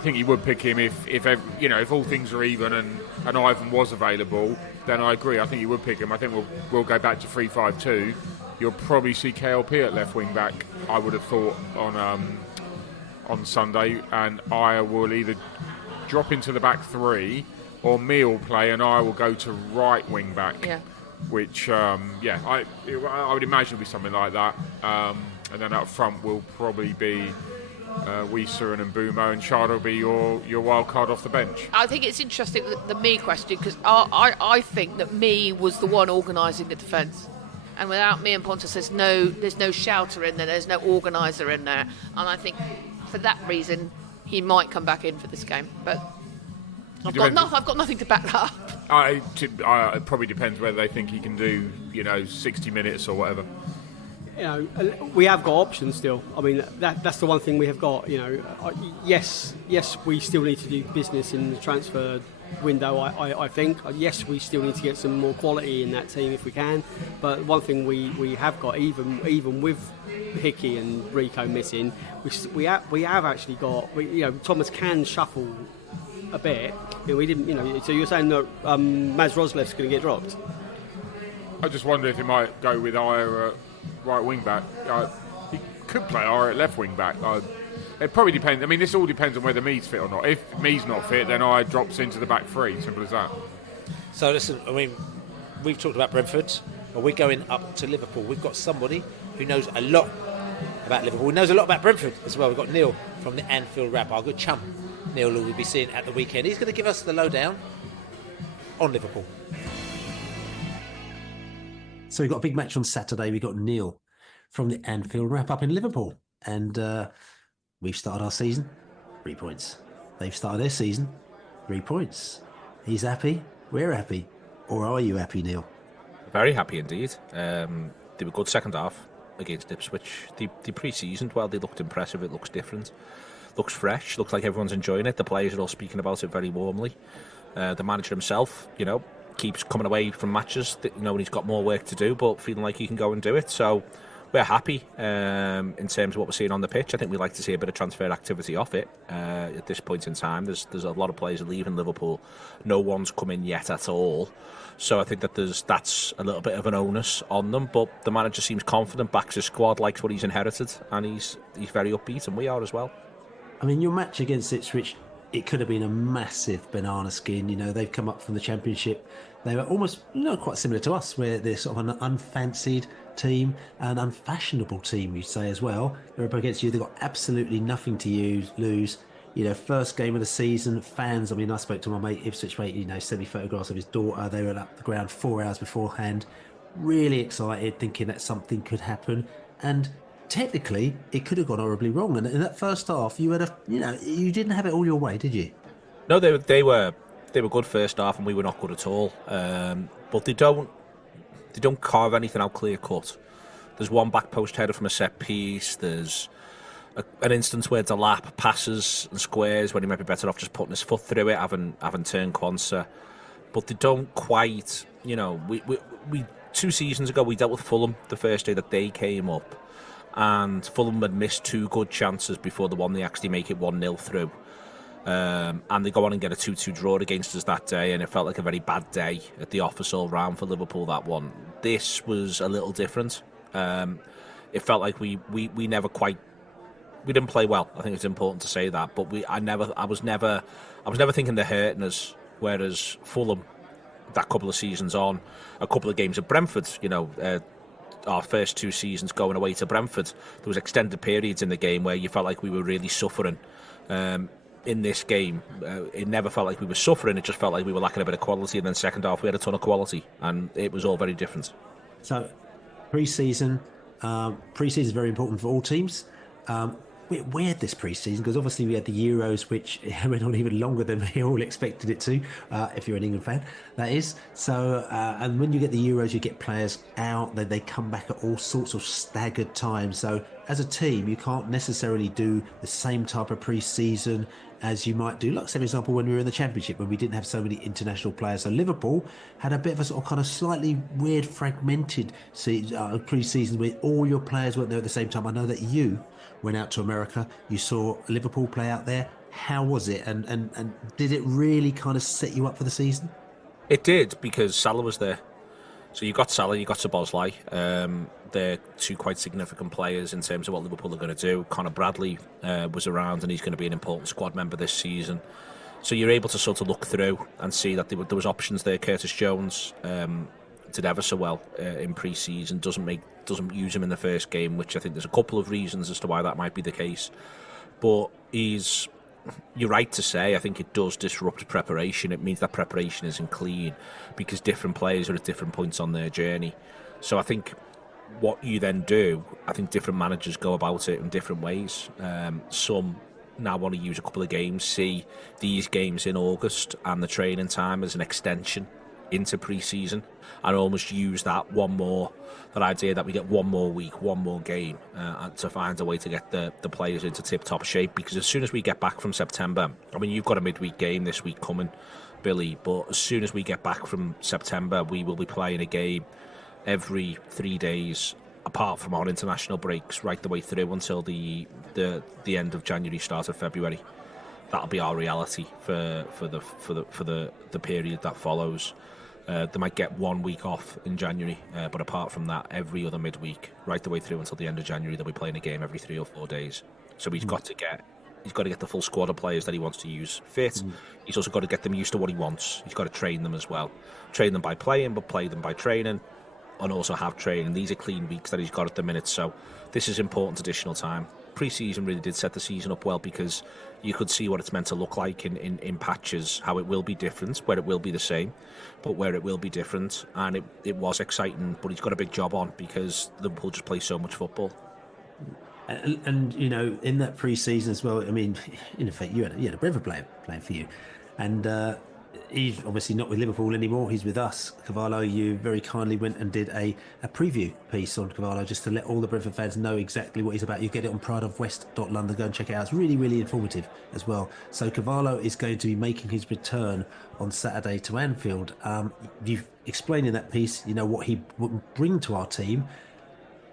think he would pick him if all things are even and Ivan was available. Then I agree. I think he would pick him. I think we'll go back to 3-5-2. You'll probably see KLP at left wing back. I would have thought on Sunday, and I will either drop into the back three, or me will play, and I will go to right wing back. Yeah. Which, I would imagine it'll be something like that. And then up front will probably be Wieser and Mbeumo, and Chard will be your wild card off the bench. I think it's interesting the me question, because I think that me was the one organising the defence. And without me and Pontus, there's no shouter in there, there's no organiser in there. And I think for that reason, he might come back in for this game, but I've got nothing to back that up. It probably depends whether they think he can do 60 minutes or whatever. We have got options still. I mean, that's the one thing we have got. Yes, we still need to do business in the transfer window. I think yes, we still need to get some more quality in that team if we can. But one thing we have got, even with Hickey and Rico missing, we have actually got. Thomas can shuffle a bit. We didn't. So you're saying that Maz Roslev's going to get dropped? I just wonder if he might go with Ayer at right wing back. He could play Ayer at left wing back. It probably depends. I mean, this all depends on whether Me's fit or not. If Me's not fit, then Ayer drops into the back three. Simple as that. So listen, I mean, we've talked about Brentford, but we're going up to Liverpool. We've got somebody who knows a lot about Liverpool. He knows a lot about Brentford as well. We've got Neil from the Anfield Wrap, our good chum. Neil, who we'll be seeing at the weekend. He's going to give us the lowdown on Liverpool. So we've got a big match on Saturday. We've got Neil from the Anfield Wrap up in Liverpool. And we've started our season, 3 points. They've started their season, 3 points. He's happy, we're happy. Or are you happy, Neil? Very happy indeed. They were good second half against Ipswich. They pre-seasoned well, they looked impressive, it looks different. Looks fresh, looks like everyone's enjoying it. The players are all speaking about it very warmly. The manager himself, keeps coming away from matches, when he's got more work to do, but feeling like he can go and do it. So we're happy in terms of what we're seeing on the pitch. I think we'd like to see a bit of transfer activity off it at this point in time. There's a lot of players leaving Liverpool. No one's come in yet at all. So I think that that's a little bit of an onus on them. But the manager seems confident, backs his squad, likes what he's inherited, and he's very upbeat, and we are as well. I mean, your match against Ipswich, it could have been a massive banana skin. You know, they've come up from the Championship. They were almost, quite similar to us, where they're sort of an unfancied team, an unfashionable team, you'd say as well. They're up against you. They've got absolutely nothing to lose. You know, first game of the season, fans. I mean, I spoke to my mate, Ipswich mate, sent me photographs of his daughter. They were up the ground 4 hours beforehand, really excited, thinking that something could happen. And technically, it could have gone horribly wrong. And in that first half, you had you didn't have it all your way, did you? No, they were good first half, and we were not good at all. But they don't carve anything out clear cut. There's one back post header from a set piece. There's an instance where Delap passes and squares when he might be better off just putting his foot through it, having turned Quansah. But they don't quite. We 2 seasons ago we dealt with Fulham the first day that they came up, and Fulham had missed 2 good chances before the one they actually make it 1-0 through. And they go on and get a 2-2 draw against us that day, and it felt like a very bad day at the office all round for Liverpool, that one. This was a little different. It felt like we didn't play well. I think it's important to say that, but I was never thinking they're hurting us, whereas Fulham, that couple of seasons on, a couple of games at Brentford, our first 2 seasons going away to Brentford, there was extended periods in the game where you felt like we were really suffering. In this game, it never felt like we were suffering, it just felt like we were lacking a bit of quality, and then second half we had a ton of quality, and it was all very different. So, pre-season is very important for all teams. We had this pre-season because obviously we had the Euros, which went on even longer than we all expected it to, if you're an England fan, that is. So, and when you get the Euros, you get players out, then they come back at all sorts of staggered times. So, as a team, you can't necessarily do the same type of pre-season as you might do. Like, say, for example, when we were in the Championship, when we didn't have so many international players. So Liverpool had a bit of a sort of kind of slightly weird, fragmented pre-season where all your players weren't there at the same time. I know that you went out to America, you saw Liverpool play out there. How was it? And did it really kind of set you up for the season? It did, because Salah was there. So you got Salah, you got Szoboszlai. They're 2 quite significant players in terms of what Liverpool are going to do. Conor Bradley was around, and he's going to be an important squad member this season. So you're able to sort of look through and see that there was options there. Curtis Jones did ever so well in pre-season. Doesn't use him in the first game, which I think there's a couple of reasons as to why that might be the case. But you're right to say, I think it does disrupt preparation. It means that preparation isn't clean because different players are at different points on their journey. So I think what you then do, I think different managers go about it in different ways. Some now want to use a couple of games, see these games in August and the training time as an extension into pre-season, and almost use that idea that we get 1 more week, 1 more game to find a way to get the players into tip-top shape. Because as soon as we get back from September, I mean, you've got a midweek game this week coming, Billy, but as soon as we get back from September, we will be playing a game every 3 days, apart from our international breaks, right the way through until the end of January, start of February. That'll be our reality for the period that follows. They might get 1 week off in January, but apart from that, every other midweek, right the way through until the end of January, they'll be playing a game every 3 or 4 days. So he's got to get the full squad of players that he wants to use fit. He's also got to get them used to what he wants. He's got to train them as well. Train them by playing, but play them by training, and also have training. These are clean weeks that he's got at the minute, so this is important additional time. Pre-season really did set the season up well, because you could see what it's meant to look like in patches, how it will be different, where it will be the same, but where it will be different. And it was exciting, but he's got a big job on because Liverpool just play so much football. And in that pre-season as well, I mean, in effect, you had a Brentford player playing for you, and he's obviously not with Liverpool anymore. He's with us. Cavallo, you very kindly went and did a preview piece on Cavallo, just to let all the Brentford fans know exactly what he's about. You get it on prideofwest.london. Go and check it out. It's really, really informative as well. So Cavallo is going to be making his return on Saturday to Anfield. You've explained in that piece, what he would bring to our team.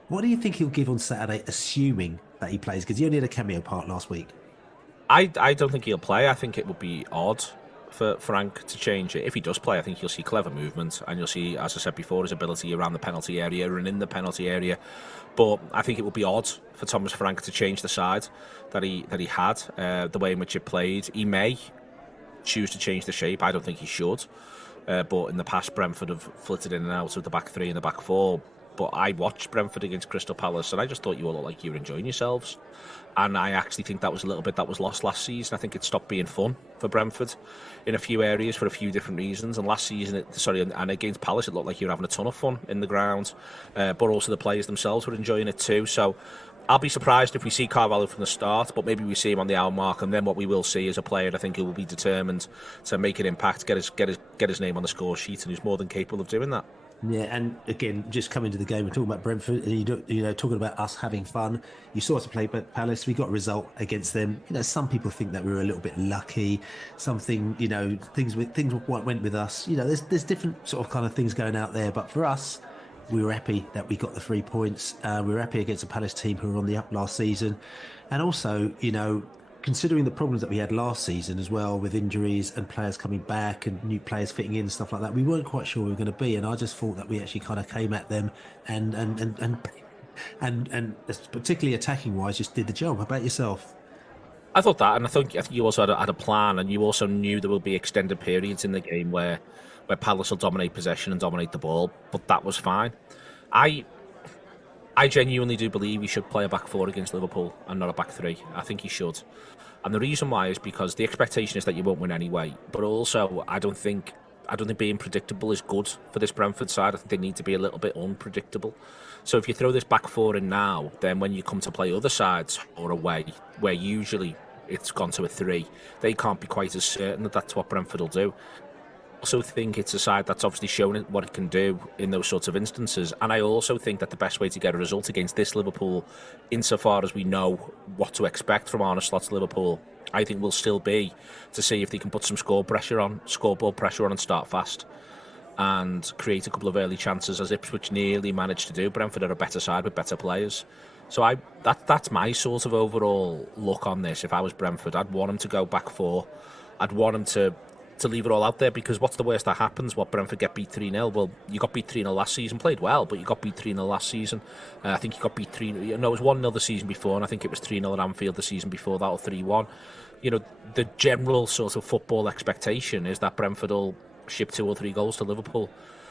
What do you think he'll give on Saturday, assuming that he plays? Because he only had a cameo part last week. I don't think he'll play. I think it would be odd for Frank to change it. If he does play, I think you'll see clever movement, and you'll see, as I said before, his ability around the penalty area and in the penalty area. But I think it would be odd for Thomas Frank to change the side that he had, the way in which it played. He may choose to change the shape. I don't think he should. But in the past, Brentford have flitted in and out of the back three and the back four. But I watched Brentford against Crystal Palace, and I just thought you all looked like you were enjoying yourselves. And I actually think that was a little bit that was lost last season. I think it stopped being fun for Brentford in a few areas for a few different reasons. And last season, and against Palace, it looked like you were having a ton of fun in the ground. But also the players themselves were enjoying it too. So I'll be surprised if we see Carvalho from the start, but maybe we see him on the hour mark. And then what we will see is a player, I think, who will be determined to make an impact, get his name on the score sheet, and who's more than capable of doing that. Yeah, and again, just coming to the game, we're talking about Brentford, and you know, talking about us having fun. You saw us play Palace. We got a result against them. You know, some people think that we were a little bit lucky. Something, you know, things went with us. You know, there's different sort of kind of things going out there. But for us, we were happy that we got the 3 points. We were happy against a Palace team who were on the up last season, and also, you know, considering the problems that we had last season as well, with injuries and players coming back and new players fitting in and stuff like that, we weren't quite sure we were going to be. And I just thought that we actually kind of came at them and particularly attacking wise, just did the job. How about yourself? I thought that, and I think you also had a plan, and you also knew there will be extended periods in the game where Palace will dominate possession and dominate the ball, but that was fine. I genuinely do believe he should play a back four against Liverpool and not a back three. I think he should. And the reason why is because the expectation is that you won't win anyway. But also, I don't think being predictable is good for this Brentford side. I think they need to be a little bit unpredictable. So if you throw this back four in now, then when you come to play other sides or away, where usually it's gone to a three, they can't be quite as certain that that's what Brentford will do. I also think it's a side that's obviously shown what it can do in those sorts of instances. And I also think that the best way to get a result against this Liverpool, insofar as we know what to expect from Arne Slot's Liverpool, I think will still be to see if they can put some scoreboard pressure on and start fast and create a couple of early chances, as Ipswich nearly managed to do. Brentford are a better side with better players. So that's my sort of overall look on this. If I was Brentford, I'd want him to go back four. I'd want him to leave it all out there, because what's the worst that happens? What, Brentford get beat 3-0? Well, you got beat 3-0 last season, played well, but you got beat 3-0 last season. I think you got beat 3-0. No, it was 1-0 the season before, and I think it was 3-0 at Anfield the season before that, or 3-1. You know, the general sort of football expectation is that Brentford will ship 2 or 3 goals to Liverpool.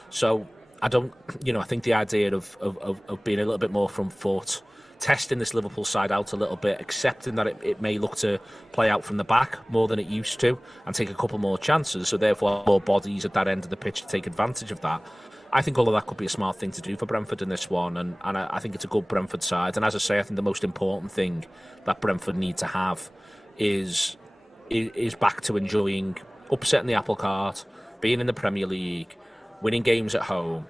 So I think the idea of being a little bit more front foot, testing this Liverpool side out a little bit, accepting that it may look to play out from the back more than it used to, and take a couple more chances, so therefore more bodies at that end of the pitch to take advantage of that. I think all of that could be a smart thing to do for Brentford in this one, and I think it's a good Brentford side. And as I say, I think the most important thing that Brentford need to have is back to enjoying upsetting the apple cart, being in the Premier League, winning games at home,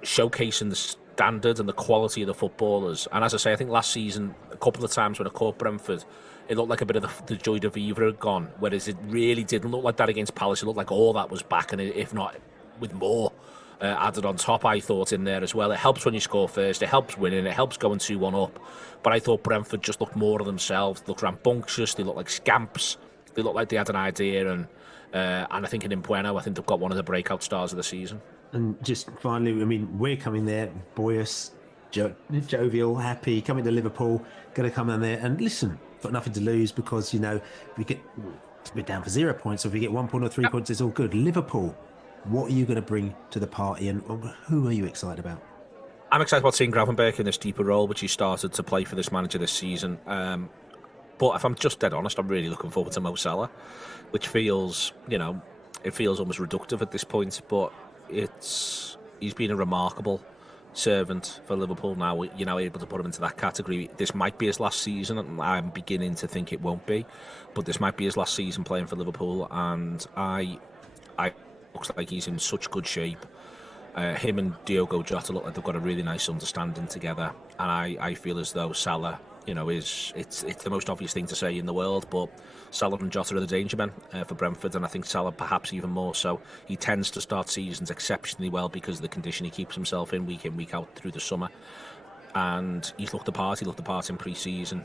showcasing the standard and the quality of the footballers. And as I say, I think last season, a couple of times when I caught Brentford, it looked like a bit of the joy de vivre had gone, whereas it really didn't look like that against Palace. It looked like all that was back, and if not with more added on top, I thought, in there as well. It helps when you score first, it helps winning, it helps going 2-1 up. But I thought Brentford just looked more of themselves. They looked rambunctious, they looked like scamps, they looked like they had an idea, and I think in Mpueno, I think they've got one of the breakout stars of the season. And just finally, I mean, we're coming there, boyish, jovial, happy, coming to Liverpool, going to come in there and listen, got nothing to lose, because, you know, we're down for 0 points. So if we get 1 point or 3 points, it's all good. Liverpool, what are you going to bring to the party, and who are you excited about? I'm excited about seeing Gravenberch in this deeper role, which he started to play for this manager this season. But if I'm just dead honest, I'm really looking forward to Mo Salah, which feels, you know, it feels almost reductive at this point, but he's been a remarkable servant for Liverpool now. You're now able to put him into that category. This might be his last season, and I'm beginning to think it won't be, but this might be his last season playing for Liverpool, and I looks like he's in such good shape. Him and Diogo Jota look like they've got a really nice understanding together, and I feel as though Salah, you know, it's the most obvious thing to say in the world, but Salah and Jota are the danger men for Brentford, and I think Salah perhaps even more so. He tends to start seasons exceptionally well because of the condition he keeps himself in, week out through the summer. and he's looked the part. He looked the part in pre-season.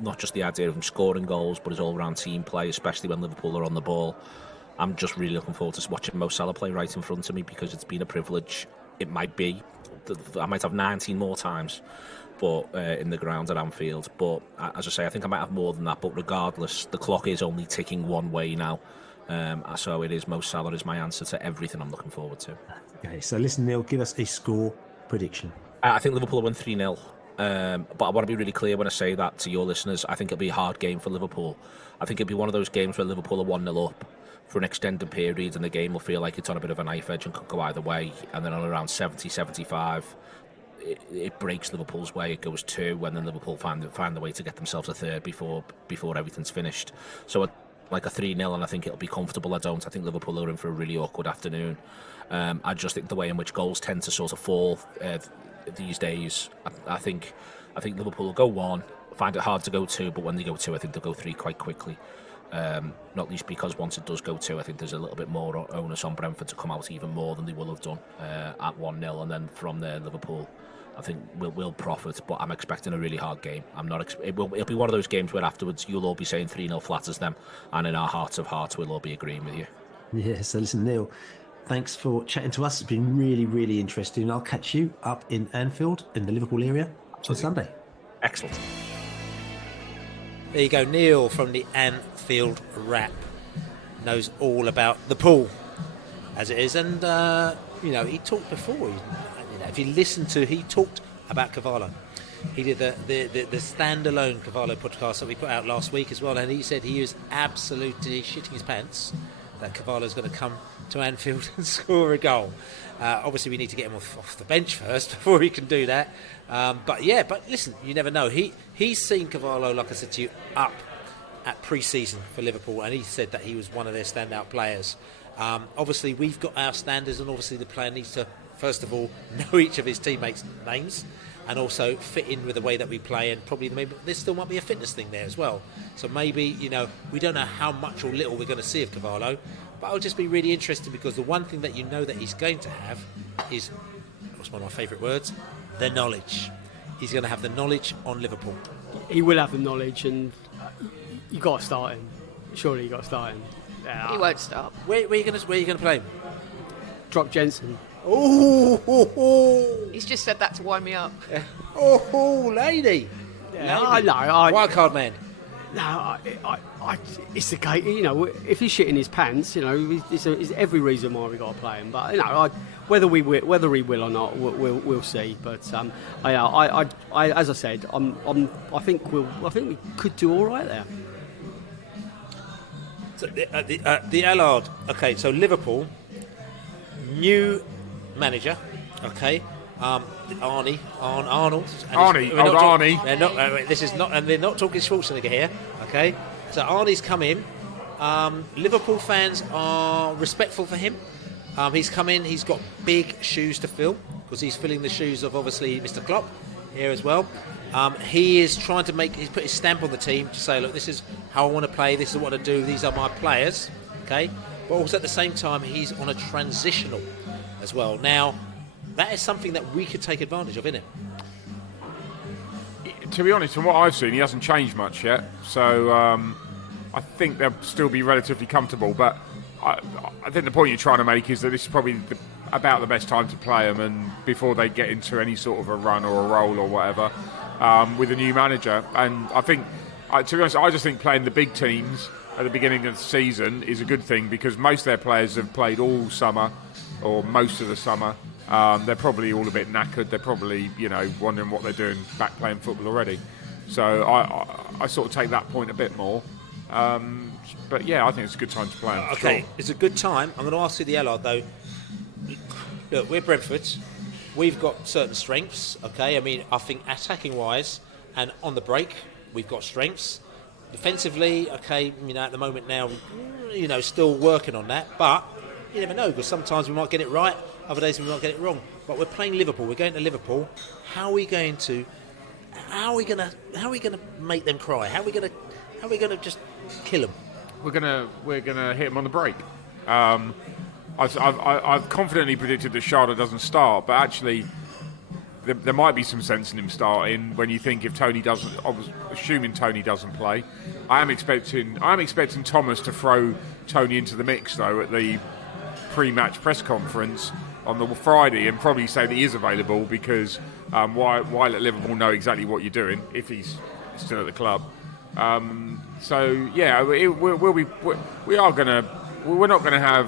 Not just the idea of him scoring goals, but his all-round team play, especially when Liverpool are on the ball. I'm just really looking forward to watching Mo Salah play right in front of me, because it's been a privilege. It might be. I might have 19 more times but in the ground at Anfield. But as I say, I think I might have more than that. But regardless, the clock is only ticking one way now. So it is Mo Salah is my answer to everything I'm looking forward to. Okay, so listen, Neil, give us a score prediction. I think Liverpool will win 3-0. But I want to be really clear when I say that to your listeners. I think it'll be a hard game for Liverpool. I think it'll be one of those games where Liverpool are 1-0 up for an extended period, and the game will feel like it's on a bit of a knife edge and could go either way. And then on around 70, 75, it breaks Liverpool's way. It goes 2, and then Liverpool find the way to get themselves a third before everything's finished. So like a 3-0, and I think it'll be comfortable. I think Liverpool are in for a really awkward afternoon. I just think the way in which goals tend to sort of fall these days, I think Liverpool will go 1, find it hard to go 2, but when they go 2, I think they'll go 3 quite quickly. Not least because once it does go 2, I think there's a little bit more onus on Brentford to come out even more than they will have done at 1-0, and then from there Liverpool, I think, will profit. But I'm expecting a really hard game. It'll be one of those games where afterwards you'll all be saying 3-0 flatters them, and in our hearts of hearts we'll all be agreeing with you. Yeah, so listen, Neil, thanks for chatting to us. It's been really, really interesting. I'll catch you up in Anfield, in the Liverpool area, on Sunday. Excellent. There you go, Neil from the Anfield Wrap knows all about the pool, as it is, and he talked before. If you listen to, he talked about Cavallo. He did the standalone Cavallo podcast that we put out last week as well, and he said he was absolutely shitting his pants that Cavallo's going to come to Anfield and score a goal. Obviously, we need to get him off the bench first before he can do that. But listen, you never know. He's seen Cavallo, like I said to you, up at pre-season for Liverpool, and he said that he was one of their standout players. Obviously, we've got our standards, and obviously the player needs to, first of all, know each of his teammates' names, and also fit in with the way that we play, and probably maybe there still might be a fitness thing there as well. So maybe, we don't know how much or little we're going to see of Cavallo, but I'll just be really interested, because the one thing that you know that he's going to have is, what's one of my favourite words, the knowledge. He's going to have the knowledge on Liverpool. He will have the knowledge, and you got to start him. Surely you got to start him. He won't start. Where are you going to play him? Drop Jensen. He's just said that to wind me up. Lady. Yeah, I know. Wild card man. No, it's the case. If he's shitting his pants, it's every reason why we got to play him. But whether he will or not, we'll see. But as I said, I think we could do all right there. So the Allard. Okay, so Liverpool, new manager. Okay. Arnie. They're not. This is not, and they're not talking Schwarzenegger here. Okay, so Arnie's come in. Liverpool fans are respectful for him. He's come in. He's got big shoes to fill, because he's filling the shoes of obviously Mr. Klopp here as well. He is trying to he's put his stamp on the team to say, look, this is how I want to play. This is what I do. These are my players. Okay, but also at the same time, he's on a transitional as well. Now, that is something that we could take advantage of, isn't it? To be honest, from what I've seen, he hasn't changed much yet. So I think they'll still be relatively comfortable. But I think the point you're trying to make is that this is probably about the best time to play them, and before they get into any sort of a run or a roll or whatever with a new manager. And I think, to be honest, I just think playing the big teams at the beginning of the season is a good thing, because most of their players have played all summer or most of the summer. They're probably all a bit knackered. They're probably, wondering what they're doing back playing football already. So I sort of take that point a bit more. But yeah, I think it's a good time to play. Okay, it's a good time. I'm going to ask you the Allard though. Look, we're Brentford. We've got certain strengths. Okay, I mean, I think attacking wise and on the break, we've got strengths. Defensively, okay, at the moment now, still working on that. But you never know, because sometimes we might get it right. Other days we might get it wrong. But we're playing Liverpool. We're going to Liverpool. How are we going to make them cry? How are we going to just kill them? We're gonna hit them on the break. I've confidently predicted that Sharda doesn't start, but actually, there might be some sense in him starting when you think if Toney doesn't, assuming Toney doesn't play. I am expecting Thomas to throw Toney into the mix though at the pre-match press conference on the Friday and probably say that he is available because why let Liverpool know exactly what you're doing if he's still at the club. So yeah, we're not gonna have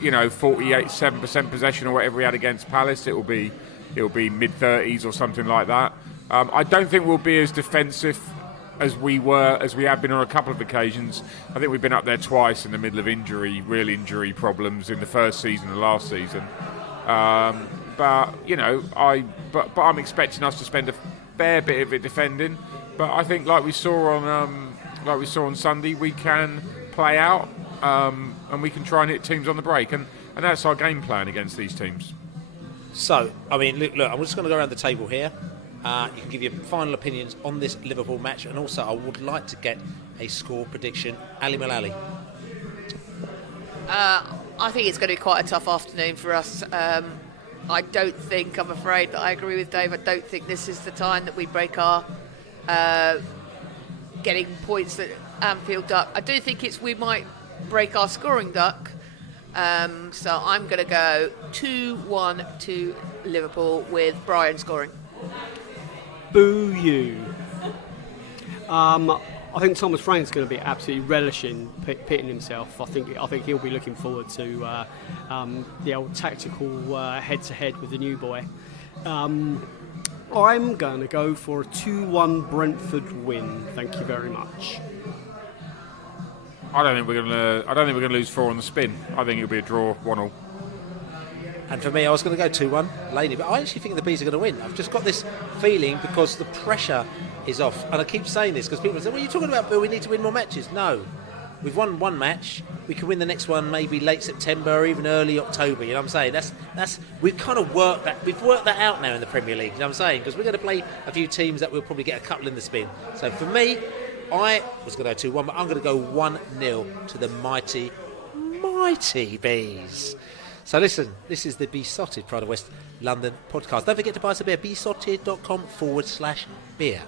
48-7% possession or whatever we had against Palace. It'll be mid-30s or something like that. I don't think we'll be as defensive as we have been on a couple of occasions. I think we've been up there twice in the middle of real injury problems in the first season and last season. But I'm expecting us to spend a fair bit of it defending. But I think, like we saw on Sunday, we can play out and we can try and hit teams on the break, and that's our game plan against these teams. So, I mean, look, I'm just going to go around the table here. You can give your final opinions on this Liverpool match, and also I would like to get a score prediction. Ali Mullalley. I think it's going to be quite a tough afternoon for us. I'm afraid that I agree with Dave. I don't think this is the time that we break our getting points at Anfield duck. I do think we might break our scoring duck. So I'm going to go 2-1 to Liverpool with Brian scoring. Boo you. I think Thomas Frank's going to be absolutely relishing pitting himself. I think he'll be looking forward to the old tactical head-to-head with the new boy. I'm going to go for a 2-1 Brentford win. Thank you very much. I don't think we're going to lose 4 on the spin. I think it'll be a draw, 1-1. And for me, I was going to go 2-1, Laney, but I actually think the Bees are going to win. I've just got this feeling because the pressure is off. And I keep saying this because people say, what are you talking about, Bill? We need to win more matches. No. We've won one match. We can win the next one maybe late September or even early October. You know what I'm saying? That's we've kind of worked that. We've worked that out now in the Premier League. You know what I'm saying? Because we're going to play a few teams that we'll probably get a couple in the spin. So for me, I was going to go 2-1, but I'm going to go 1-0 to the mighty Bees. So listen, this is the Beesotted Pride of West London podcast. Don't forget to buy us a beer, beesotted.com/beer.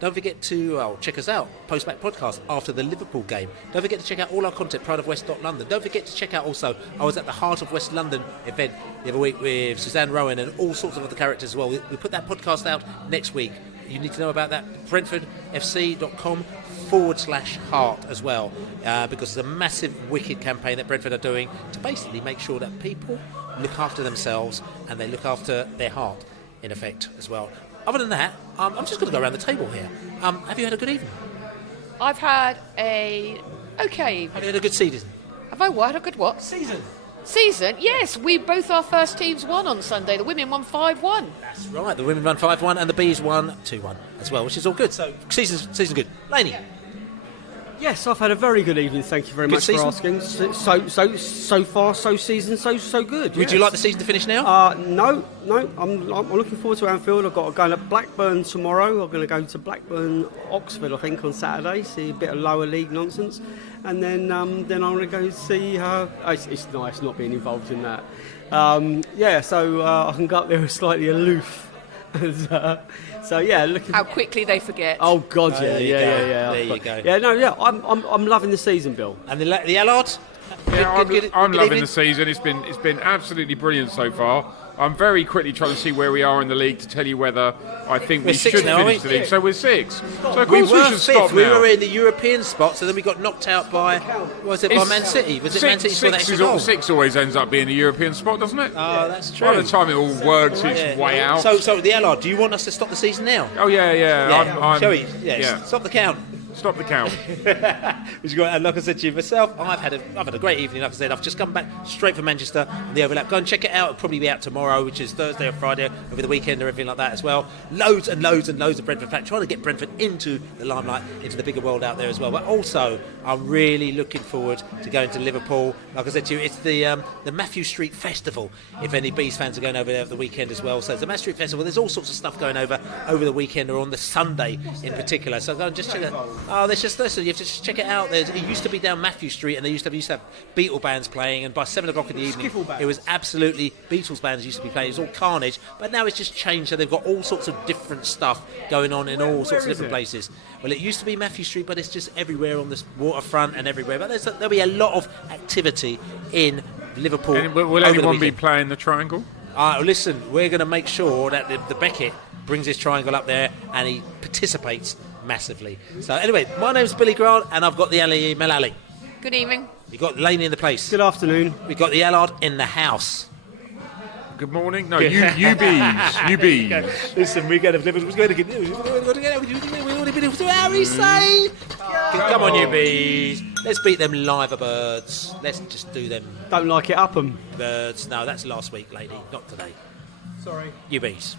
Don't forget to check us out, Post-Match Podcast, after the Liverpool game. Don't forget to check out all our content, prideofwest.london. Don't forget to check out also, I was at the Heart of West London event the other week with Suzanne Rowan and all sorts of other characters as well. We put that podcast out next week. You need to know about that, brentfordfc.com/heart as well, because it's a massive, wicked campaign that Brentford are doing to basically make sure that people look after themselves and they look after their heart, in effect, as well. Other than that, I'm just going to go around the table here. Have you had a good evening? I've had a okay evening. Have you had a good season? Have I had a good what? Season, yes. Both our first teams won on Sunday. The women won 5-1. That's right. The women won 5-1 and the Bees won 2-1 as well, which is all good. So season good. Laney. Yes, I've had a very good evening. Thank you very much for asking. So far, season, so good. Would you like the season to finish now? No. I'm looking forward to Anfield. I've got to go to Blackburn tomorrow. I'm going to go to Blackburn, Oxford, I think, on Saturday. See a bit of lower league nonsense, and then I'm going to go see. It's nice not being involved in that. So I can go up there slightly aloof. So yeah, how quickly they forget. Oh God, yeah. There you go. Yeah, I'm loving the season, Bill. And the Allard. Yeah, I'm loving the season. It's been absolutely brilliant so far. I'm very quickly trying to see where we are in the league to tell you whether I think we should finish the league. So we're 6. So of course we should stop now. We were in the European spot, so then we got knocked out by by Man City? Was it Man City for that extra goal? 6 always ends up being the European spot, doesn't it? Oh, that's true. By the time it all works its way out. So the Allard, do you want us to stop the season now? Oh yeah. Shall we? Yeah. Stop the count. Stop the count. And like I said to you myself, I've had a great evening. Like I said, I've just come back straight from Manchester on the overlap. Go and check it out. It'll probably be out tomorrow, which is Thursday or Friday, over the weekend or everything like that as well. Loads and loads of Brentford facts, trying to get Brentford into the limelight, into the bigger world out there as well. But also, I'm really looking forward to going to Liverpool. Like I said to you, it's the Matthew Street Festival, if any Bees fans are going over there over the weekend as well. So it's the Matthew Street Festival. There's all sorts of stuff going over the weekend or on the Sunday in particular. So go and just check it out. Oh, there's just listen. You have to just check it out. It used to be down Matthew Street, and they used to have Beatle bands playing. And by 7 o'clock in the evening, it was absolutely Beatles bands used to be playing. It was all carnage. But now it's just changed. So they've got all sorts of different stuff going on in all sorts of different places. Well, it used to be Matthew Street, but it's just everywhere on this waterfront and everywhere. But there'll be a lot of activity in Liverpool. And will anyone be playing the triangle? Listen, we're going to make sure that the Beckett brings his triangle up there and he participates massively. So anyway, my name's Billy Grant and I've got the Mullalley. Good evening. We've got Laney in the place. Good afternoon. We've got the Allard in the house. Good morning. No, you bees. Listen, we're going to Liverpool. We're going to Harry say. Come on, you bees. Let's beat them liver birds. Let's just do them. Don't like it, up 'em. Birds. No, that's last week, lady. Not today. Sorry. You bees.